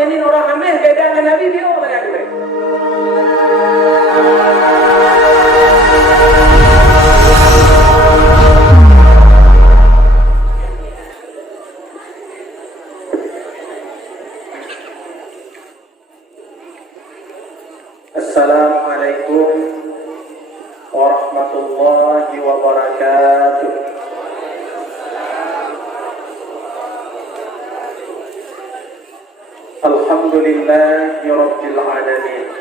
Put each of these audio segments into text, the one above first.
ini orang hamil beda dengan Nabi dia orang hamil. Assalamualaikum warahmatullahi wabarakatuh. Alhamdulillahi rabbil alamin.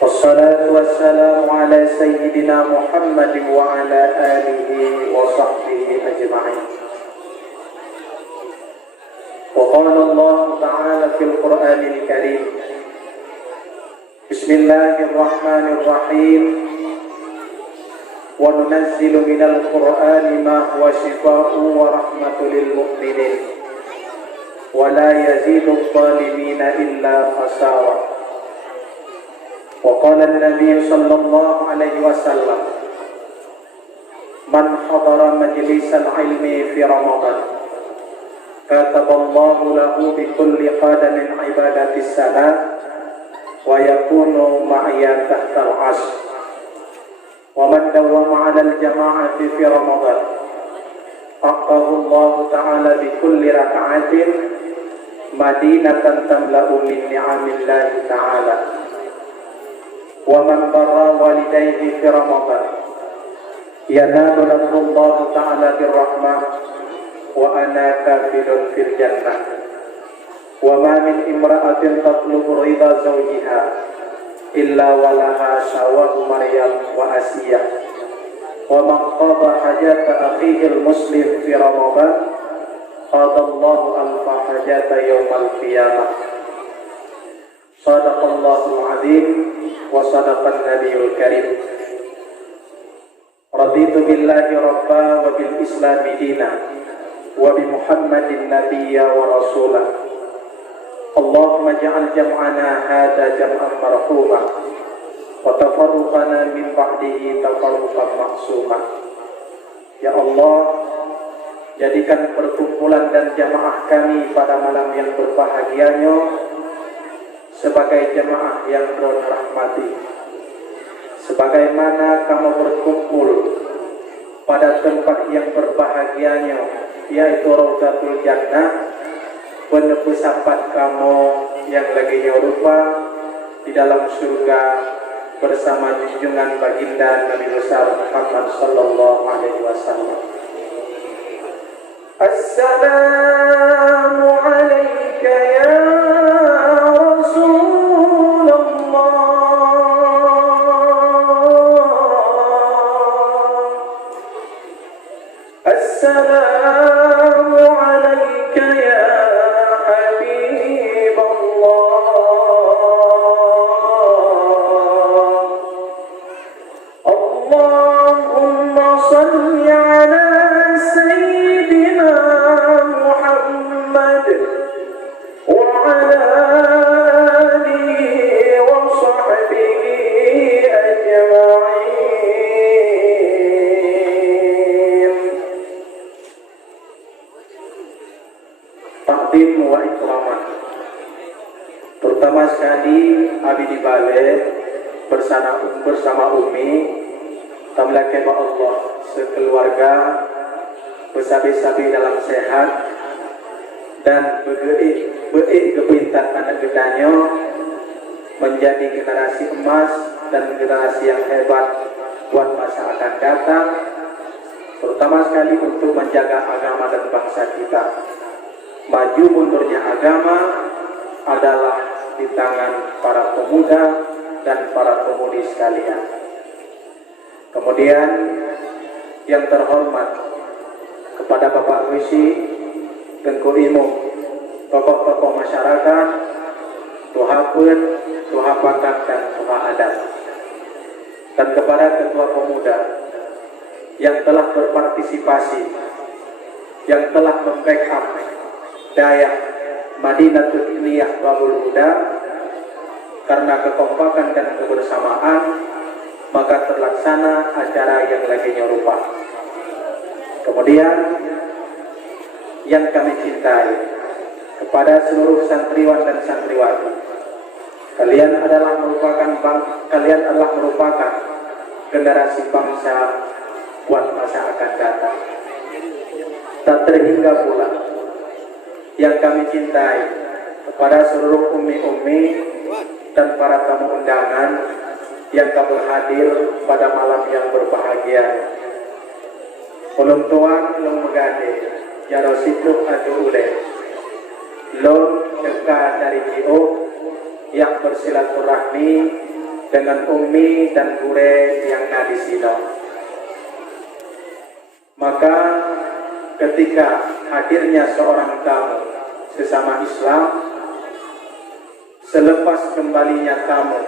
Wassalatu wassalamu ala sayyidina Muhammad wa ala alihi wa sahbihi ajma'in. Wa qala Allah ta'ala fil Qur'anil Karim. Bismillahirrahmanirrahim. Wa nunazzilu minal Qur'ani ma huwa shifaa'un wa rahmatun lil mu'minin. ولا يزيد الظالمين إلا خسارا. وقال النبي صلى الله عليه وسلم من حضر مجلس العلم في رمضان كتب الله له بكل قدم عبادة السنة ويكون معي تحت العرش. ومن دوم على الجماعة في رمضان أعطاه الله تعالى بكل ركعة مدينة تملأ من نعم الله تعالى. ومن بر والديه في رمضان ينال له الله تعالى بالرحمة وأنا كافل في الجنة. وما من امرأة تطلب رضا زوجها إلا ولها شواه مريم وأسيا. ومن قضى حاجات أخيه المسلم في رمضان قضى الله ألف حاجات يوم القيامة. صدق الله العظيم وصدق النبي الكريم. رضيت بالله ربا وبالإسلام دينا وبمحمد نبيا ورسولا. اللهم اجعل جمعنا هذا جمعا مرحوما وتفرقنا من بعده تفرقا معصوما. Ya Allah, jadikan perkumpulan dan jamaah kami pada malam yang berbahagianya sebagai jamaah yang Engkau rahmati. Sebagaimana kamu berkumpul pada tempat yang berbahagianya, yaitu Raudatul Jannah, penebusapat kamu yang lagi rupa di dalam surga bersama junjungan baginda Nabi besar Muhammad sallallahu alaihi wasallam. Assalamu alayka ya Rasulullah. Assalamu alayka ya wa ikraman. Terutama sekali abi di balik bersama Umi tamlake ba Allah sekeluarga besabi-sabi dalam sehat dan beik kepintar anak gedanya menjadi generasi emas dan generasi yang hebat buat masa akan datang, terutama sekali untuk menjaga agama dan bangsa kita. Maju mundurnya agama adalah di tangan para pemuda dan para pemudi sekalian. Kemudian yang terhormat kepada Bapak Wisi, Tengku Imo, tokoh-tokoh masyarakat, Tuhapun, Tuhapakat dan Tuha Adat, dan kepada ketua pemuda yang telah berpartisipasi, yang telah membackup daya Madinatul Iliyah Babul Huda. Karena kekompakan dan kebersamaan, maka terlaksana acara yang lagi nyerupa. Kemudian yang kami cintai, kepada seluruh santriwan dan santriwati. Kalian adalah merupakan generasi bangsa buat masa akan datang. Tak terhingga pula yang kami cintai kepada seluruh umi-umi dan para tamu undangan yang telah hadir pada malam yang berbahagia. Ulum tuan ulum megade ya rositu adu ule lom dekat dari Gio yang bersilaturahmi dengan umi dan gure yang ada di sini. Maka ketika hadirnya seorang tamu sesama Islam, selepas kembalinya tamu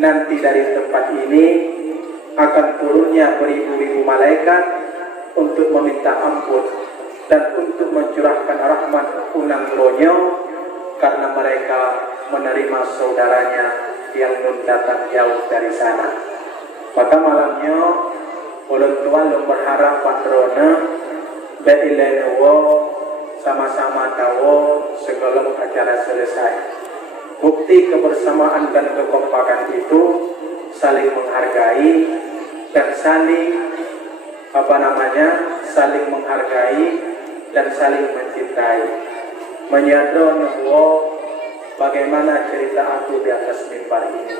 nanti dari tempat ini akan turunnya beribu-ribu malaikat untuk meminta ampun dan untuk mencurahkan rahmat unang ronyo karena mereka menerima saudaranya yang nun datang jauh dari sana. Maka malamnya ulun tuan berharap patrona beilenowo sama-sama tahu segala acara selesai. Bukti kebersamaan dan kekompakan itu saling menghargai dan saling saling menghargai dan saling mencintai. Menyadar bahwa bagaimana cerita aku di atas mimbar ini.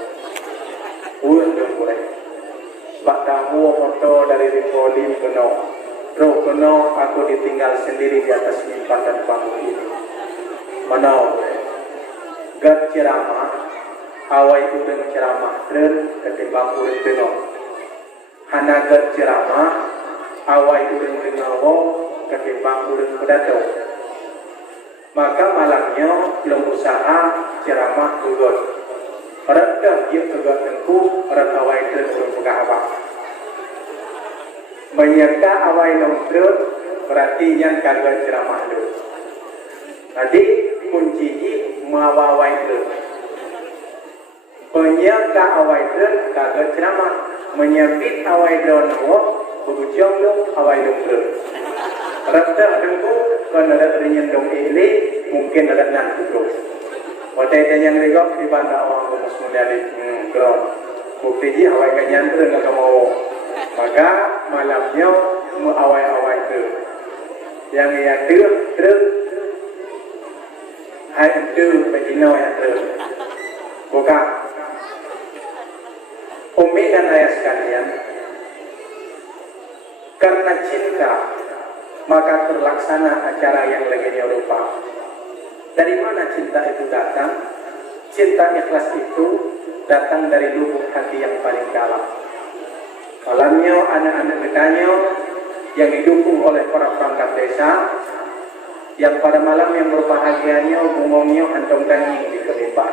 Bak kamu foto dari Ripolim Keno aku ditinggal sendiri di atas mimbar dan panggung ini. Menau gak ceramah awai udeng ceramah tren ketimbang urut Keno. Hana gak ceramah awai udeng Keno ketimbang urut Pedato. Maka malamnya belum usaha ceramah gugur. Orang dah dia gugur tengku, orang awai tren belum buka apa. Menyeka awai nongkrut berarti yang kagak ceramah lu. Tadi kunci mawawai tren. Menyeka awai tren kagak ceramah. Menyebit awai dono berucap lu awai nongkrut. Rata dengku kan ada ternyendong ini mungkin ada nanti terus. Waktu yang legok di bandar orang rumus mendali ground. Bukti ji awal kanyan tu nggak mau. Maka malamnya mu awal tu. Yang ia terus hai tu begino yang terus. Bukan. Umi dan ayah sekalian, karena cinta maka terlaksana acara yang legenya rupa. Dari mana cinta itu datang? Cinta ikhlas itu datang dari lubuk hati yang paling dalam. Malamnya anak-anak dekanya yang didukung oleh para perangkat desa, yang pada malam yang berbahagianya bungongnya antong kaning di kelimpah.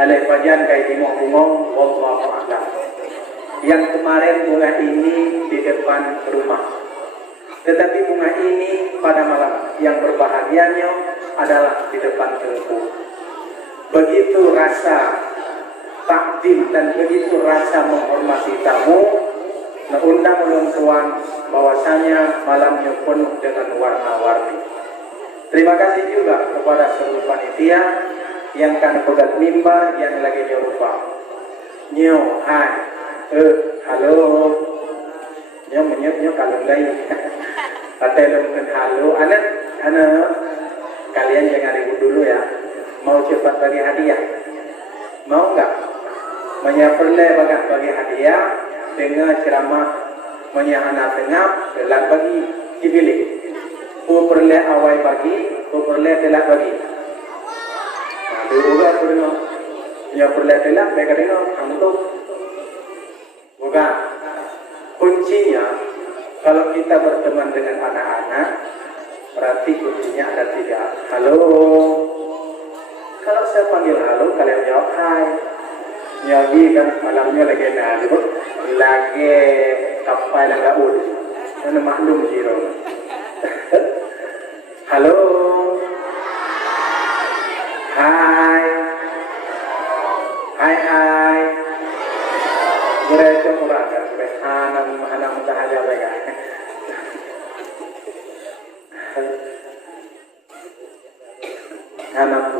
Alai pajan kai timong bungong, wallahu a'lam. Yang kemarin bunga ini di depan rumah. Tetapi bunga ini pada malam yang berbahagianya adalah di depan tengku. Begitu rasa takdim dan begitu rasa menghormati tamu, undang ulun tuan bahwasanya malamnya penuh dengan warna-warni. Terima kasih juga kepada seluruh panitia yang kan pegat mimbar yang lagi nyerupa. Nyo, hai, halo. Nyo menyep kalau lain. Atelum halo, anak kalian jangan ribut dulu ya. Mau cepat bagi hadiah? Mau enggak? Menyaperle bagi hadiah dengan ceramah menyahana tengah telah bagi dibilik. Perle awal bagi, perle telah bagi. Nah, dulu aku dengar. Menyaperle telah mereka dengar kamu tuh. Bukan. Kuncinya kalau kita berteman dengan anak-anak, berarti kuncinya ada 3. Halo. Kalau saya panggil halo, kalian jawab hai. Nyogi kan malamnya lagi halo, lagi kapai lagi ud. Mana maklum jiro. Halo. Hai. Hai. Gereja murah kan? Anak mutahaja mereka. anak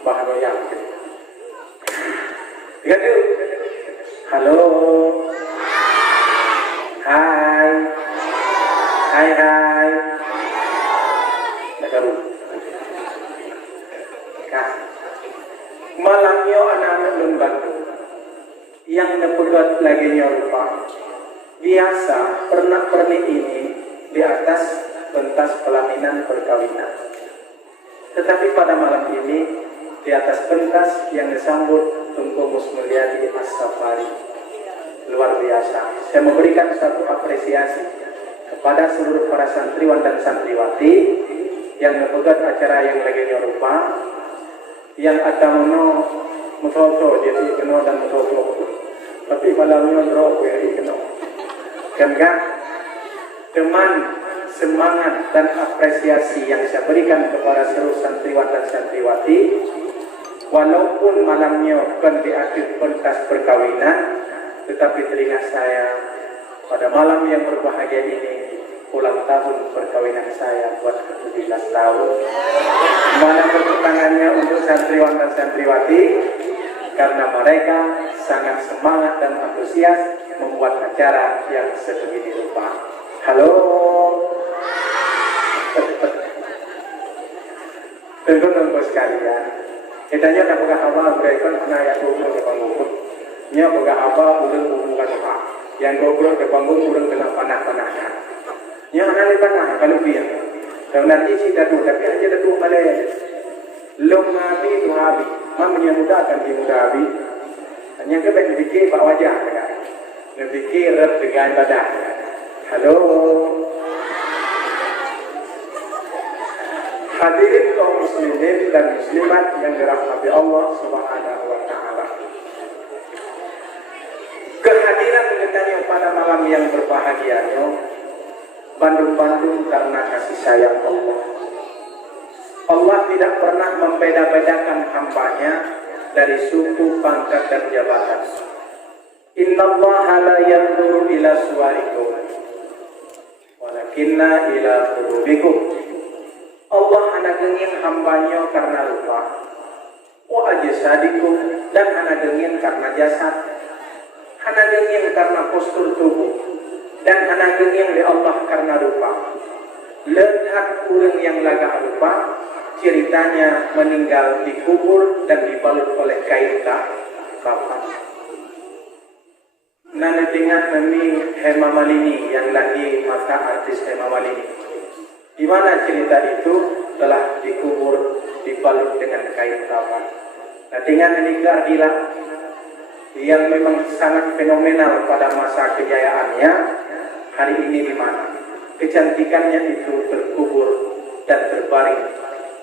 bahan yang gitu. Halo, hai, hai, baru. Malamnya anak-anak belum bantu. Yang nepegat lagi nyorupa. Biasa pernak-pernik ini di atas pentas pelaminan perkawinan. Tetapi pada malam ini di atas pentas yang disambut Tunku Musmulyadi As-Safari. Luar biasa. Saya memberikan satu apresiasi kepada seluruh para santriwan dan santriwati yang memegang acara yang lagi nyorupa, yang ada mutoto jadi kena dan mutoto. Tapi malamnya drop ya kena. Kan teman semangat dan apresiasi yang saya berikan kepada seluruh santriwan dan santriwati, walaupun malamnya bukan di akhir pentas perkawinan, tetapi teringat saya pada malam yang berbahagia ini ulang tahun perkawinan saya buat 17 tahun. Mana tepuk tangannya untuk santriwan dan santriwati karena mereka sangat semangat dan antusias membuat acara yang sebegini rupa. Halo. Tunggu sekalian. Kitanya tak buka apa mereka karena ya goblok ke panggung. Nya buka apa urang bukan apa. Yang goblok ke panggung urang kena panah-panahan. Nya ana panah kalau dia. Dan nanti si dadu tapi aja dadu malay. Lumami tuhabi. Mamanya muda kan di muda abi. Hanya ke baik fikir pak wajah kan. Fikir dengan badan. Halo. Hadirin kaum muslimin dan muslimat yang dirahmati Allah Subhanahu wa taala. Kehadiran kita pada malam yang berbahagia Bandung-Bandung karena kasih sayang Allah. Allah tidak pernah membeda-bedakan hambanya dari suku, pangkat dan jabatan. Innallaha la yanzuru ila suwarikum walakinna ila qulubikum. Allah anak dengin hambanya karena lupa. Wa ajsadikum, dan anak dengin karena jasad. Anak dengin karena postur tubuh. Dan anak dengin di Allah karena lupa. Lihat orang yang laga lupa, ceritanya meninggal dikubur dan dibalut oleh kain kafan. Nana ingat Nami Hema Malini yang lagi mata artis Hema Malini. Di mana cerita itu telah dikubur dibalut dengan kain kafan. Nah, dengan meninggal gila yang memang sangat fenomenal pada masa kejayaannya, hari ini di mana kecantikannya itu terkubur dan terbaring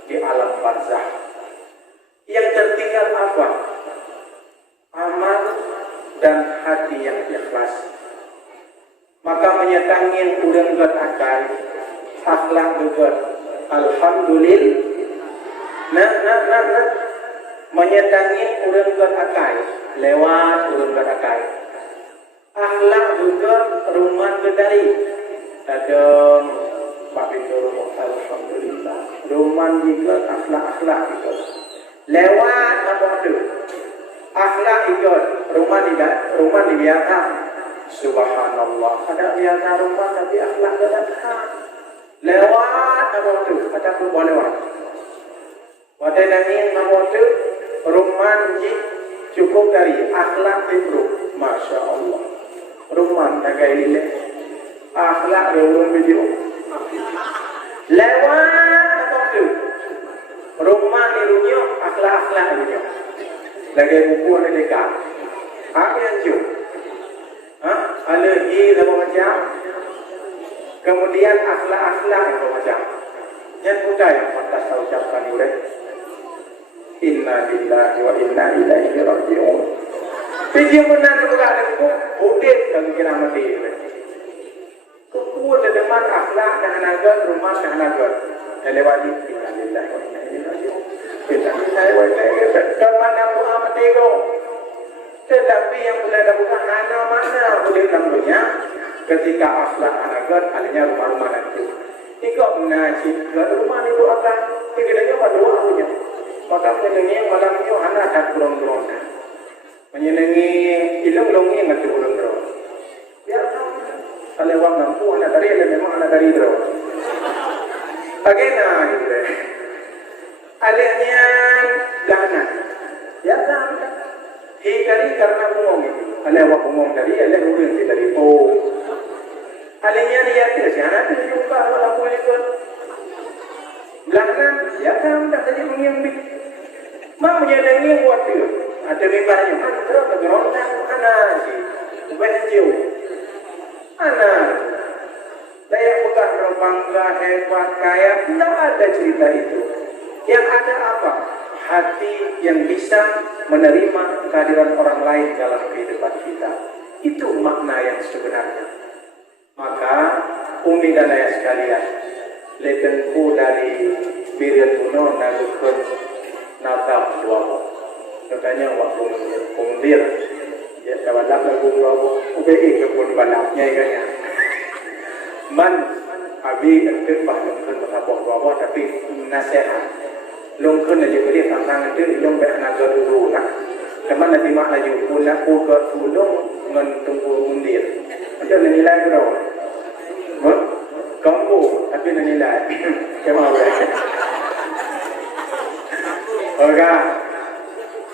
di alam barzah. Yang tertinggal apa? Amal dan hati yang ikhlas. Maka menyetangi udang bertakal akhlak juga. Alhamdulillah. Menyetangi udang bertakal lewat udang bertakal. Akhlak juga rumah kedari. Kadang Pak Pintu rumah alhamdulillah. Rumah juga akhlak juga. Lewat apa tu? Akhlak ikut rumah di biasa. Subhanallah. Ada biasa rumah tapi akhlak kedatang. Lewat apa tu? Ada pun boleh lewat. Wadai nangin apa tu? Rumah ji cukup dari akhlak itu. Masya Allah. Rumah nagai lile. Akhlak orang video. Lewat apa tu? Rumah ni dunia akhlak dunia. Lagi buku ada dekat. Apa yang cium? Alergi apa macam? Kemudian akhlak apa macam? Yang mudah yang pantas saya ucapkan ini. Inna lillahi wa inna ilaihi raji'un. Pijak benar juga ada buku. Udit dan kira mati. Kuku ada deman akhlak dan anak rumah dan anak. Yang wajib inna lillahi wa inna ilaihi raji'un. Kita saya wajib kemana Muhammad itu. Tetapi yang boleh lakukan mana boleh lakukannya ketika akhlak anak alinya rumah-rumah itu. Ikut mengaji ke rumah itu akan tinggalnya berdoa punya. Maka menyenangi malamnya anak tak kurang-kurang. Menyenangi ilung-ilungnya nggak kurang-kurang. Biar tahu. Kalau orang mampu anak dari ada memang anak dari itu. Bagaimana gitu deh. Alihnya dana. Ya tahu. Hikari karena umum itu. Alih awak umum dari alih urang dari oh. Alihnya lihat dia si anak itu jumpa kalau aku itu. Belakang ya tahu tak tadi mengimbing. Mak menyenangi buat dia. Ada mimbarnya mana berapa gerontak anak sih. Benjau. Anak. Daya pegang berbangga hebat kaya. Tidak ada cerita itu. Yang ada apa? Hati yang bisa menerima kehadiran orang lain dalam kehidupan kita. Itu makna yang sebenarnya. Maka umi dan ayah sekalian, lebenku dari Birian Puno nalukun natam dua. Katanya waktu kumbir, ya kawalan lagu dua. Ubi kebun balapnya ikanya. Man abi entuk bahkan berapa dua tapi nasihat. Lungkun aja beri tantangan dia ilung baik naga dulu nak. Teman nanti mak laju pulang ke tulung mentunggu mundir. Macam nilai berapa? Kamu tapi nilai. Kemana boleh? Oke.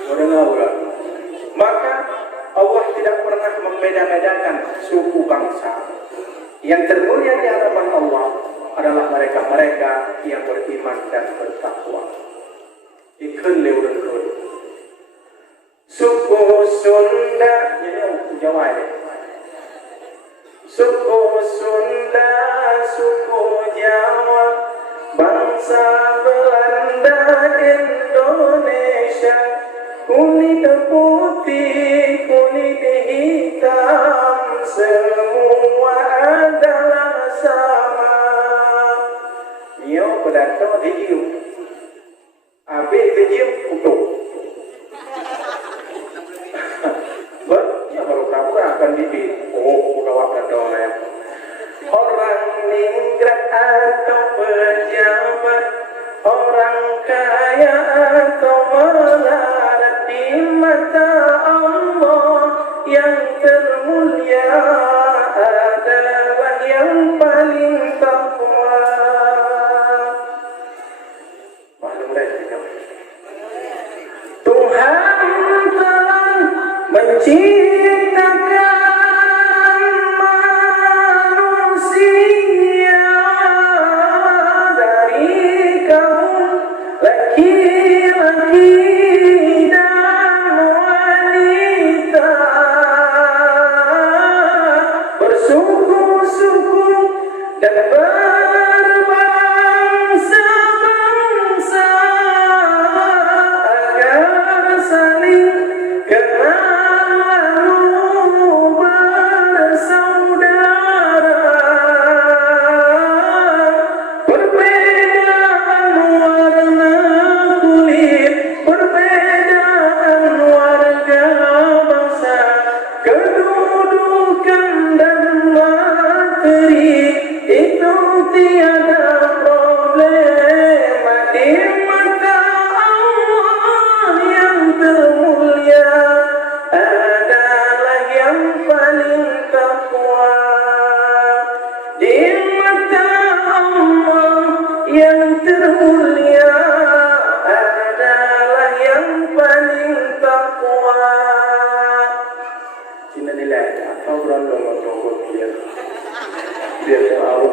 Orang apa? Maka Allah tidak pernah membeda-bedakan suku bangsa. Yang termulia di hadapan Allah adalah mereka-mereka yang beriman dan bertakwa. Ikun lewurun. Suku Sunda, ini orang Jawa ini. Suku Sunda, suku Jawa, bangsa Belanda, Indonesia, kulit putih, kulit hitam, semua adalah sama. Nyo pedato diium. Habis diium utuh. Ya baru kamu akan dibit. Oh, kawak pedato ya. Orang ningrat atau pejabat, orang kaya atau melarat di mata Allah yang termulia adalah yang paling takwa. Tuhan telah menciptakan manusia dari kaum laki-laki dan wanita bersuku-suku dan berbangsa-bangsa agar saling kenal lalu bersaudara. Perbedaan warna kulit, perbedaan warga bangsa, kedudukan dan materi itu tiada problema di mata Allah yang termulia adalah yang paling takwa. Di mata Allah yang termulia adalah yang paling takwa. Cina nilai atau berondong untuk biar tahu.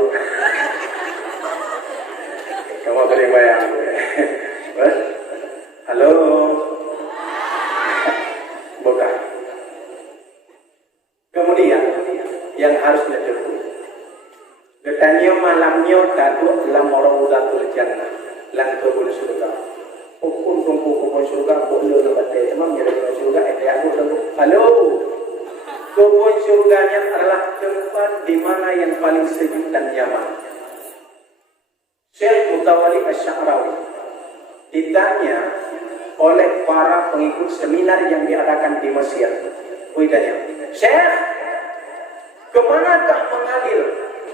Kamu boleh bayang. Halo. Bukan. Kemudian yang harus diterima. Katanya malamnya kadu dalam orang udatul jannah, lang kebun surga. Hukum kebun surga boleh dapat teman menjadi surga. Halo. Kebun surganya adalah tempat di mana yang paling sejuk dan nyaman. Syekh Mutawalli Asy-Sya'rawi ditanya oleh para pengikut seminar yang diadakan di Mesir. Ditanya, Syekh, kemanakah mengalir?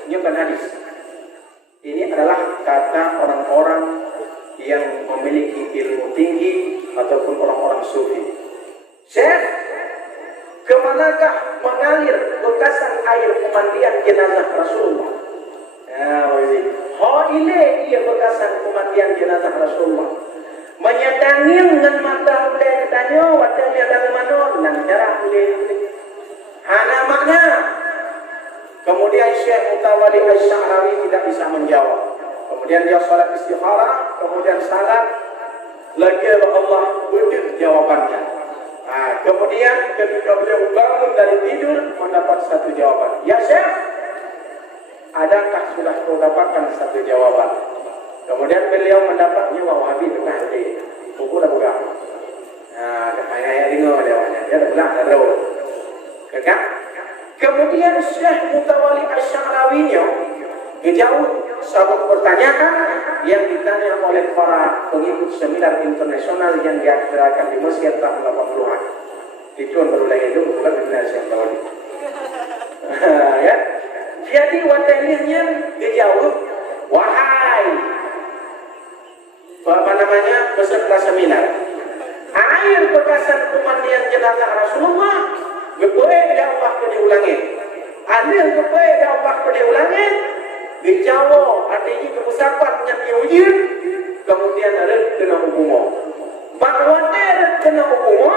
Ini bukan hadis. Ini adalah kata orang-orang yang memiliki ilmu tinggi jenazah Rasulullah. Ile ia bekasan kematian jenazah Rasulullah. Menyadangi dengan mata ulai tanya wadahnya dari mana dan cara ulai. Hana makna. Kemudian Syekh Mutawalli Asy-Sya'rawi tidak bisa menjawab. Kemudian dia salat istikharah, kemudian salat lagi Allah wujud jawabannya. Kemudian ketika beliau bangun dari tidur mendapat satu jawaban. Ya Syekh, adakah sudah kau dapatkan satu jawaban? Kemudian beliau mendapatnya Wahabi dengan hati. Buku dah buka. Ayah dengar jawabannya. Dia dah bilang dah tahu. Kakak. Kemudian Syekh Mutawalli Asy-Sya'rawinya dijawab sabuk pertanyaan yang ditanya oleh para pengikut seminar internasional yang diadakan di Mesir tahun 80-an. Itu yang berulang itu bukan benar Syekh Mutawalli. Ya. Jadi wadahnya dijawab, wahai apa namanya peserta seminar, air bekasan pemandian jenazah Rasulullah gepoe dakwah ke diulangi. Ada gepoe dakwah ke diulangi. Dijawa artinya kemusapat yang diuji. Kemudian ada kena hukum. Bahwa ada kena hukum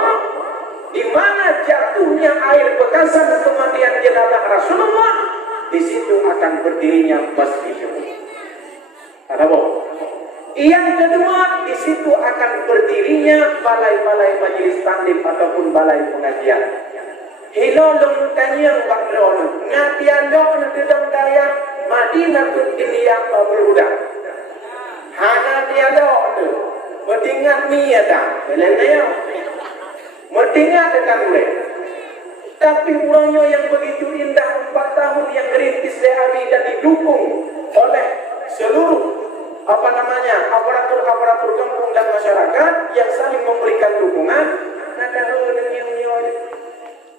di mana jatuhnya air bekasan pemandian jenazah Rasulullah, di situ akan berdirinya masjid. Ada apa? Yang kedua, di situ akan berdirinya balai-balai majelis taklim ataupun balai pengajian. Hilolong tanyang bakron, ngatiandok nedang daya Madinah tu dilihat berudak. Hana tiandok tu, mendingat miata, belenaya, mendingat dekat mulai. Tapi ulangnya yang begitu indah 4 tahun yang gerintis Lehabi dan didukung oleh seluruh aparatur kampung dan masyarakat yang saling memberikan dukungan. Nada dengan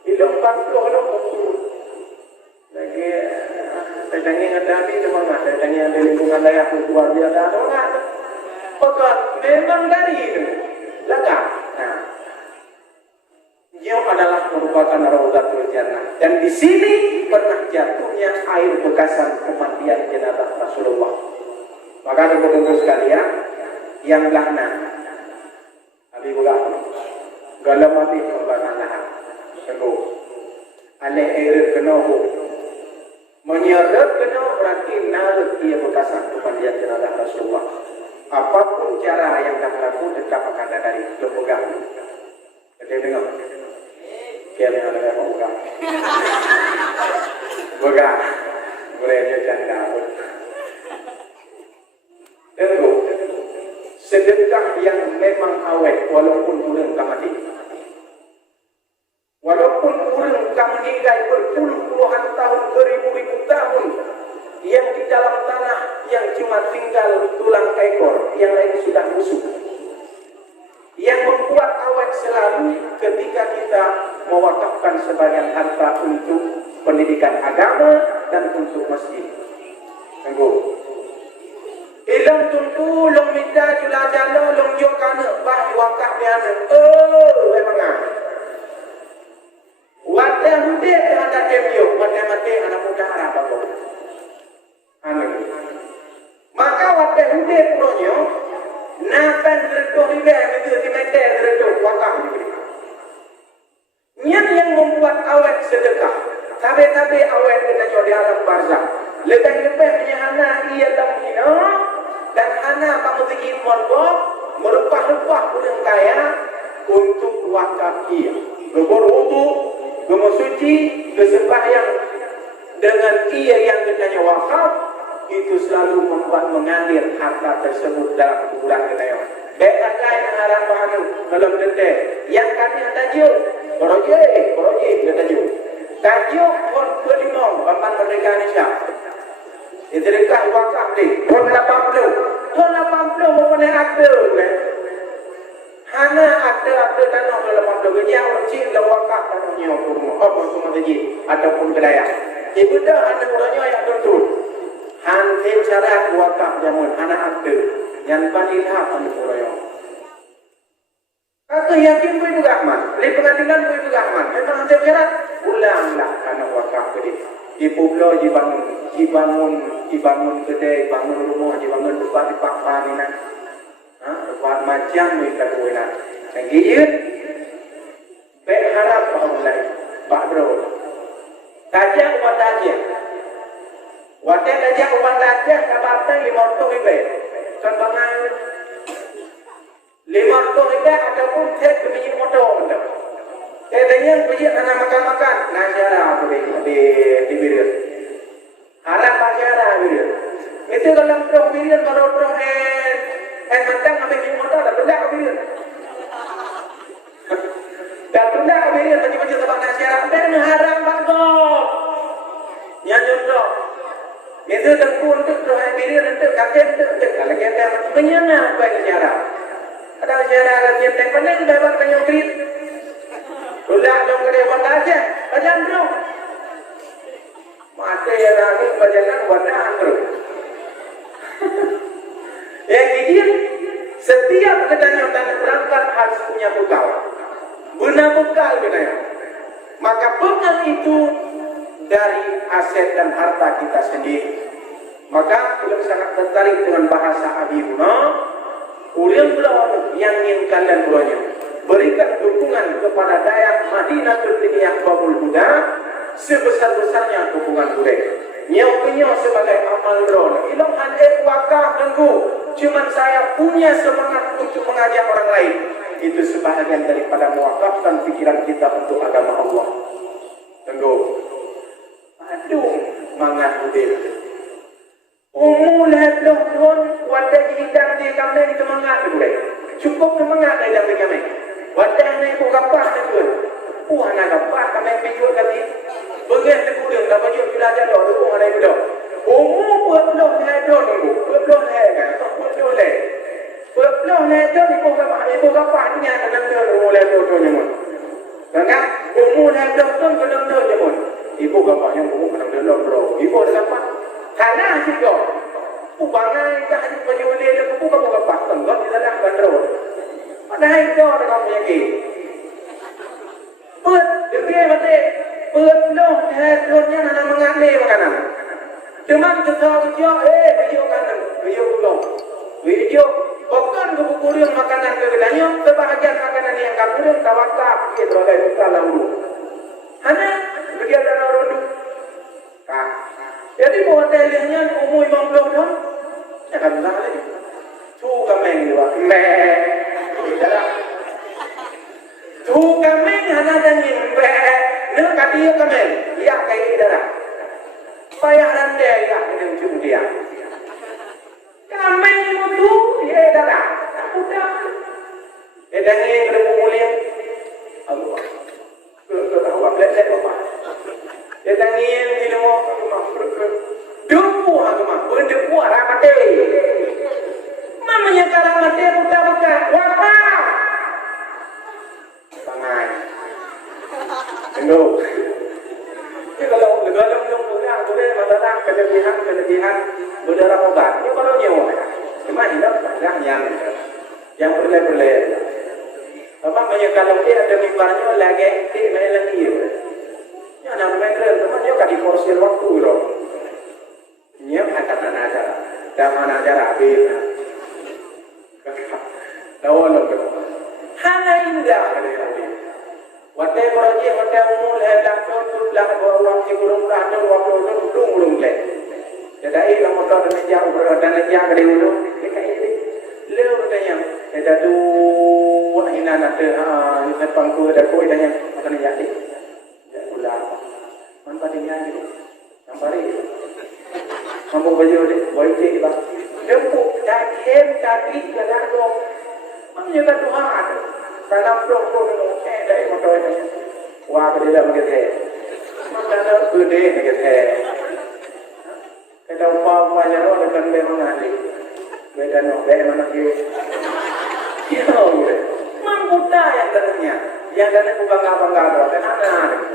hilang bangku lagi datangnya ada di mana datangnya ada lingkungan layak keluar dia ada orang pokok memang dari itu lengkap. Nah, dia adalah merupakan Raudhatul Jannah dan di sini pernah jatuhnya air bekasan pemandian jenazah Rasulullah. Maka teman-teman sekalian yang lahna Abi Bulah galam api pembanan lahan sembuh alih air kenohu menyerap kenohu berarti naruh dia bekasan pemandian jenazah Rasulullah. Apapun cara yang dah berlaku tetap akan ada dari pegang. Kita dengar dia yang ada pegang pegang bolehnya janda pun. Tentu sedekah yang memang awet walaupun urang kamati. Walaupun urang meninggal berpuluh-puluhan tahun, beribu-ribu tahun yang di dalam tanah yang cuma tinggal tulang ekor, yang lain sudah busuk. Yang membuat awet selalu ketika kita mewakafkan sebagian harta untuk pendidikan agama dan untuk masjid. Tunggu. Ilang tuntu long minta jula jalo long jo kana bah wakaf dia memang wadah muda ada temio wadah mati anak muda Arab apa maka wadah muda punya napan redo riba itu di mete redo wakaf yang membuat awet sedekah tabe-tabe awet dengan di alam barzakh lebih-lebih anak ia dalam hina dan anak kamu tinggi monbok merupah-rupah punya kaya untuk wakaf ia berwudu, bersuci, bersembahyang dengan ia yang katanya wakaf itu selalu membuat mengalir harta tersebut dalam kuburan kita. Baik lain harap bahan dalam dendek yang kami tajuk projek tajuk tajuk pun kelimong Bapak Merdeka Indonesia. Itu dekat wakaf ni. Tahun 80 mempunyai akte. Hana akte tanah dalam 80. Kerja orang dah wakaf tanahnya untuk rumah. Apa semua masjid ataupun kedaya. Ibu dah hana orangnya yang tentu. Hantin syarat wakaf jamun. Hana akte. Yang panilhah pada orang. Kata yakin boleh juga aman. Oleh pengadilan boleh juga aman. Memang hantin syarat. Ulanglah karena wakaf ke dia. Pulau dibangun kedai, bangun rumah, dibangun tempat di Pakman ini. Tempat macam mereka buat. Yang gila, berharap Pak Bro. Tajak umat tajak. Wadah tajak umat tajak, kabarnya 500 ribu. Kan bangai 500 ribu ataupun tek biji motor. Tanya biji anak makan-makan. Najara di bilir. Harap najara bilir. Itu kalau terus bilir, kalau terus mentang ambil biji motor, dah belah bilir. Dah belah bilir, bagi-bagi tempat najara. Dan harap bagus. Yang jodoh. Itu tengku untuk terus bilir, untuk kakek, untuk kalau kita menyana apa najara. Ada najara yang paling bebas penyokrit. Ulah dong kena buat aja, bajan dong. Mati yang lagi bajakan wadaan bro. Yang ini setiap kedanya dan berangkat harus punya bekal. Guna bekal kedanya. Maka bekal itu dari aset dan harta kita sendiri. Maka belum sangat tertarik dengan bahasa Habibuna. Ulian belum yang ingin kalian buatnya. Berikan dukungan kepada dayak Madinatul Tiniyah Babul Huda sebesar-besarnya dukungan mereka. Nyau sebagai amal drone. Ilmuhan wakaf tengku. Cuman saya punya semangat untuk mengajak orang lain. Itu sebahagian daripada mewakafkan pikiran kita untuk agama Allah. Tengku. Aduh, mangat udil. Umulah drone wadah hidang di kami itu mangat mereka. Cukup semangat dalam kami. Wadah ni aku kapal tu. Anak kapal kami pinjul kali. Bagian tu dia dah baju belajar dah tu ada betul. Buat belum ada ni. Belum ada kan. Belum ada. Belum ada ibu kapal ni ada dalam tu mulai tu ni mun. Kan? Mulai tu belum ada mun. Ibu kapal yang belum ada bro. Ibu ada kapal. Tanah situ. Bangai dah baju dia tu kapal tengok di dalam bandar. Ada itu orang kamu yang ini. Dia mati. Belum hidupnya nak mengambil makanan. Cuma kita video video kanan, video belum, video bukan kebukuran makanan kegelanya, sebahagian makanan yang kamu kawakap itu ada di dalam dulu. Hanya begitu ada orang dulu. Jadi hotelnya umum 50 tahun, jangan salah lagi. Tu kami ni wah, tu kami hanya dengan nak kadia kami, ya kaya darah. Bayaran dia ya dengan ujung dia. Kami itu ya darah, sudah. Dengan ini berapa mulia? Allah. Awak belajar apa? Dengan ini di rumah dupu agama, berdupu orang mati. Mamanya kalau mati buka-buka, wafat. Bangai. Tengok. Kalau punya masalah kelebihan berdarah obat. Ini kalau nyawa. Cuma hidup yang berle-berle. Mamanya kalau dia ada mimbarnya lagi dia main lagi. Ya nak main teman dia kan diforsir waktu loh. Dia akan ada. Dan ada habis. Lawan loh. Hanya indah kali. Wadah beraji, wadah umul, lakon, tulah, waktu kurung lah, waktu belum leh. Jadi lah motor dan meja kali dulu. Lepas tanya, ada tu ina nak ini pangku ada koi tanya, akan jadi. Ya ulang. Mana dia ni? Nampari. Kamu baju ni, baju ni bah. Jemput, dah kem, tadi jalan tu. Mana jalan Tuhan? Dalam blok dari motor ini, wah berdua begitu. Mana berdua begitu. Kita upah yang orang dengan memang ahli. Beda mana dia. Ya, mampu dah yang ternyata. Yang dari bangga dan anak.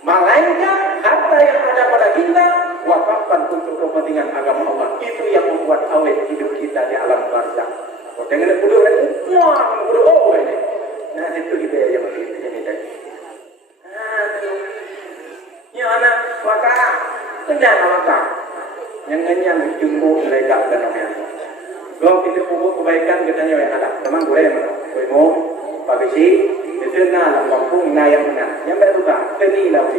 Melainkan harta yang ada pada kita wakafkan untuk kepentingan agama Allah. Itu yang membuat awet hidup kita di alam barzakh. Dengan kudu ini. Nah itu kita yang ini tadi. Ya anak wakaf kenyang jumbo mereka dan orang. Kalau kita pupuk kebaikan katanya yang ada, memang boleh mana? Boleh pagi itu na kampung na yang mana? Yang berbeda, keni laut.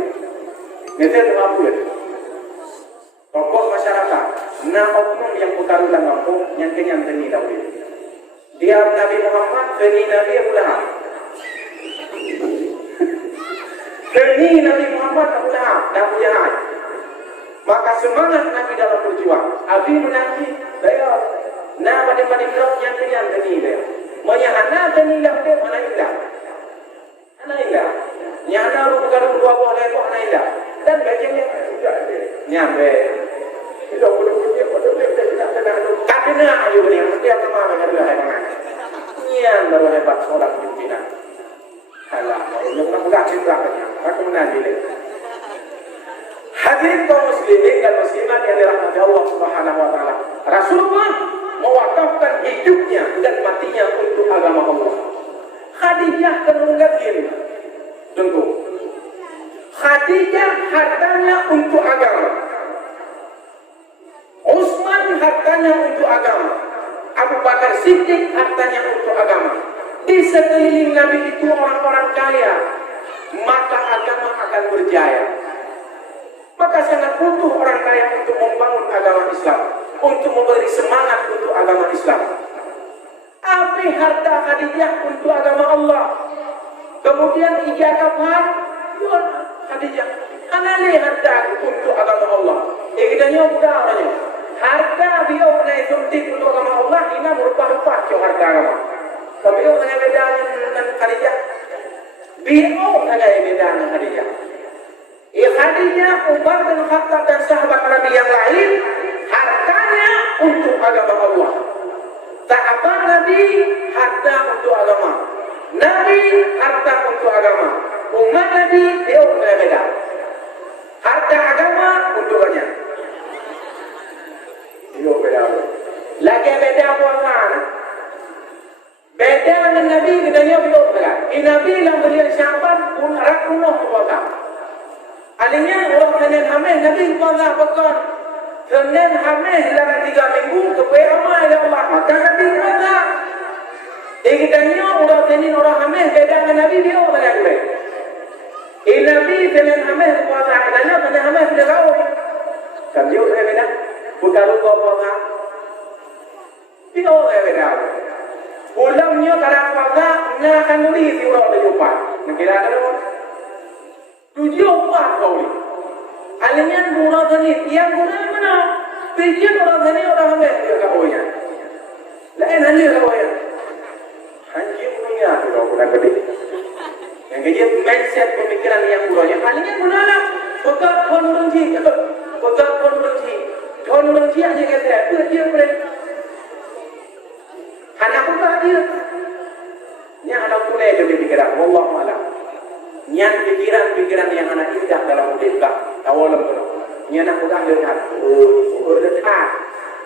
Itu apa pun? Tokoh masyarakat, na oknum yang putar ulang kampung yang kenyang keni laut. Dia Nabi Muhammad, keni Nabi Abu Lahab. Keni Nabi Muhammad Abu Lahab, Abu Jahal. Maka semangat Nabi dalam berjuang. Abi menanti, saya na pada blok yang kenyang keni dia. Menyahana keni laut dia mana indah? Mana indah? Nyana lu bukan dua buah lagi mana indah? Dan bagiannya juga nyampe. Itu boleh tidak kena. Katanya ayo ni mesti apa mana ada hebat. Nian baru hebat seorang pimpinan. Alah, yang nak buat cinta kanya. Aku menanti lagi. Hadirin kaum muslimin dan muslimat yang dirahmati Allah Subhanahu wa taala. Rasulullah mewakafkan hidupnya dan matinya untuk agama Allah. Khadijah kenunggatin. Tunggu. Khadijah hartanya untuk agama. Utsman hartanya untuk agama. Abu Bakar Siddiq hartanya untuk agama. Di sekeliling Nabi itu orang-orang kaya, maka agama akan berjaya. Maka sangat butuh orang kaya untuk membangun agama Islam, untuk memberi semangat untuk agama Islam. Apa harta Khadijah untuk agama Allah? Kemudian ijazah Khadijah, anale harta untuk agama Allah. Kita nyobda orangnya. Harta beliau kena suntik untuk agama Allah, ini merupa-rupa ke harta agama. Tapi beliau kena beda dengan Khadijah. Beliau kena beda dengan Khadijah. Khadijah, Umar bin Khattab dan sahabat Nabi yang lain, hartanya untuk agama Allah. Sahabat Nabi, harta untuk agama. Nabi, harta untuk agama. Umat Nabi, dia kena beda. Harta agama untuk banyak. Dia beda. Lagi beda puasa. Beda dengan Nabi, kita beliau beda. Nabi yang beliau syabat pun rakunoh puasa. Alinya orang Senin Hamil Nabi puasa pekan. Senin Hamil dalam 3 minggu kepada ramai Allah. Maka Nabi puasa. Kita orang Senin orang Hamil beda dengan Nabi dia orang lain. Nabi Senin Hamil puasa. Katanya Senin Hamil sudah tahu. Kan dia orang beda. Bukan lupa puasa. Dia orang beda. Ulamnya kalau puasa nak akan nulis si orang berjumpa. Kira ada orang. 7 buat kau ni. Alinya murah tadi, yang murah mana? Tujuan orang tadi orang ambil dia kau ya. Lain hanya kau ya. Hanya punya tu kau bukan gede. Yang gede mindset pemikiran yang murahnya. Alinya murah lah. Pekat pun berhenti, pekat pun berhenti. Pun berhenti aja kata. Dia boleh. Anak pun tak dia. Yang anak pun ada pikiran. Wallah malam. Yang pikiran-pikiran yang anak indah dalam hidup awal itu. Yang anak udah lihat, berdekat.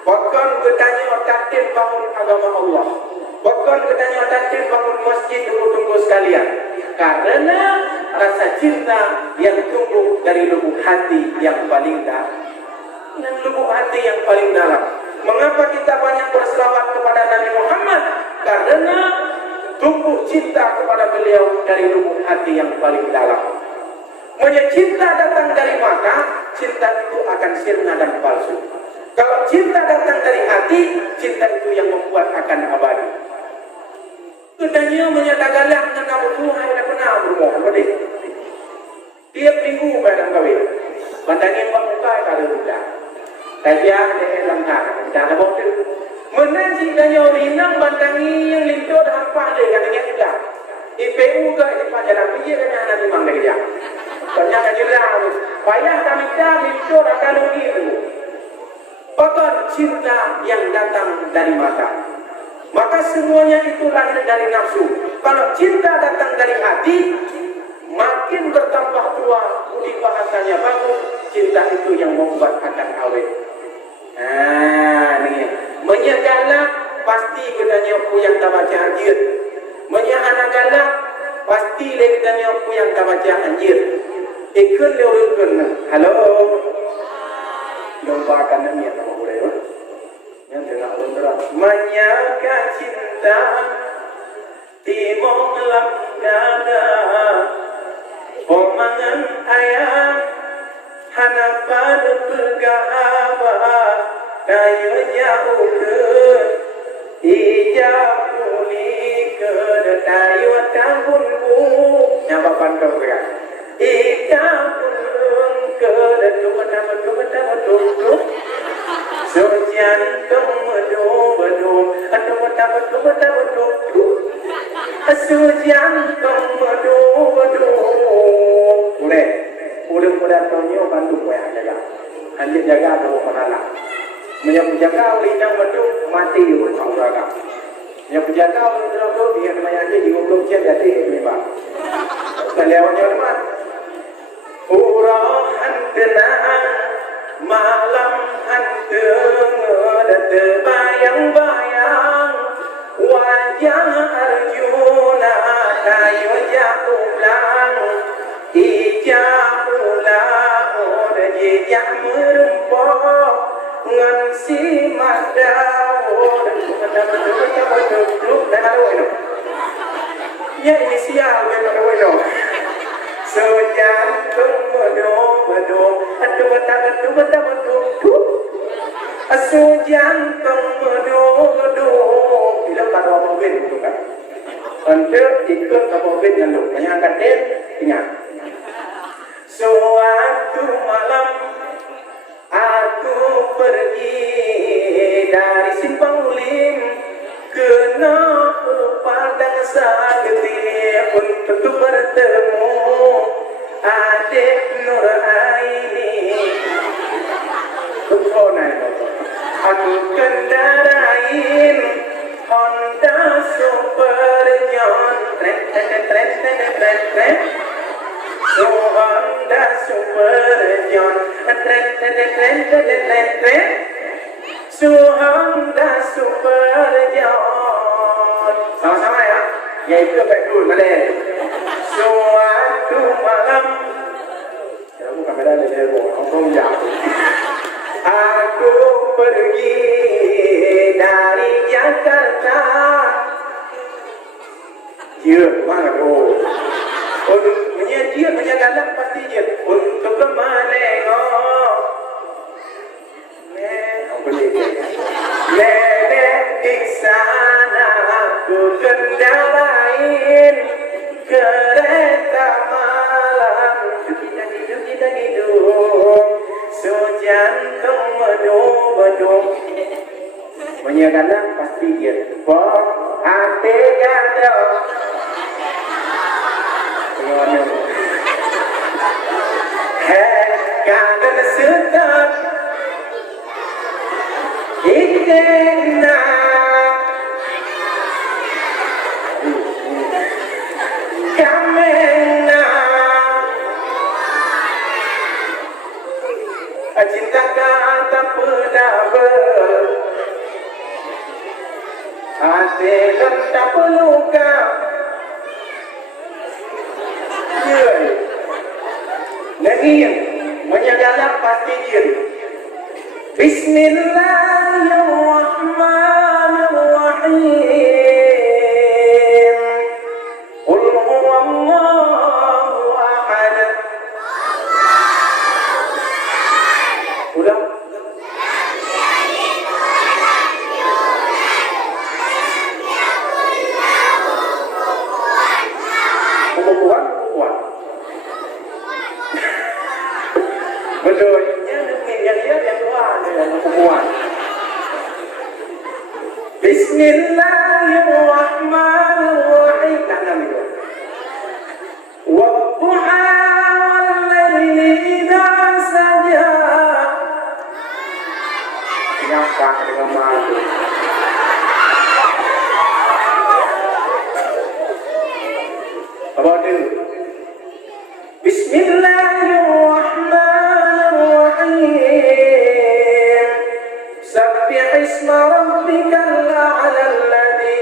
Bahkan bertanya tertib bangun agama Allah. Bahkan bertanya tertib bangun masjid tunggu sekalian. Karena rasa cinta yang tumbuh dari lubuk hati yang paling dalam. Dan lubuk hati yang paling dalam. Mengapa kita banyak berselawat kepada Nabi Muhammad? Karena tumbuh cinta kepada beliau dari lubuk hati yang paling dalam. Maka cinta datang dari mata, cinta itu akan sirna dan palsu. Kalau cinta datang dari hati, cinta itu yang membuat akan abadi. Katanya menyatakan lah dengan Abu Tuhan yang pernah berumur. Tiap minggu barang kawin. Bantangin bang muka kalau tidak. Saja dia langkah. Kita ada bukti. Menanti kanya rinang bantangi yang lintu dah hampa dia katanya tidak. IPU ke IPA jalan pergi kanya anak timang dari dia. Banyak kanya lah. Payah kami dah lintu akan rugi itu. Bahkan cinta yang datang dari mata. Maka semuanya itu lahir dari nafsu. Kalau cinta datang dari hati, makin bertambah tua, budi bahasanya bagus, cinta itu yang membuat akan awet. Ini menyagala pasti katanya yang tak baca anjir. Menyahana galak pasti katanya yang tak baca anjir. Ikut lewat halo. Lomba akan namanya tayo jauh ke hijab kuning ke tayo tahun bu nyapa pantau ya hijab kuning ke betul Sojan kemudu atau betul Sojan kemudu udah tonyo bantu ya jaga anjir jaga atau penala menjaga ulindang betul mati kau raga yang penjaga ulindang betul dia namanya aja di hukum jadi ini pak kalian hormat urahan kenaan malam anteng terbayang-bayang wajah Arjuna kayu jakulang ijak ulang jejak merumpok ngan si madao ya inisial ya sejantung bedom aduh betul sejantung bedom bila pada mobil itu kan untuk ikut ke mobil yang lu yang angkat dia ingat suatu malam aku pergi dari Simpang Ulim ke Padang Sageti untuk bertemu adik Nur Aini. Aku kendarain Honda Super John So Honda Super John So Honda Super John sama-sama ya ya itu betul boleh suatu malam ya aku kamera ada ngomong jauh aku pergi dari Jakarta dia mana untuk menjaga pasti dia untuk menengok nenek di sana aku kendarain kereta malam kita hidup sejantung bedung menjaga pasti dia hati ganda ganda sedap ikena kamena cinta kata penaba hati kata peluka Nangin menyagala pasti dia Bismillahirrahmanirrahim Qul huwallahu ahad Udah betul yang dua perempuan Bismillahirrahmanirrahim tangan itu wadduha wallaili idza saja nyapa dengan malu apa itu Bismillahirrahmanirrahim Sabbih isma rabbikal a'la alladhi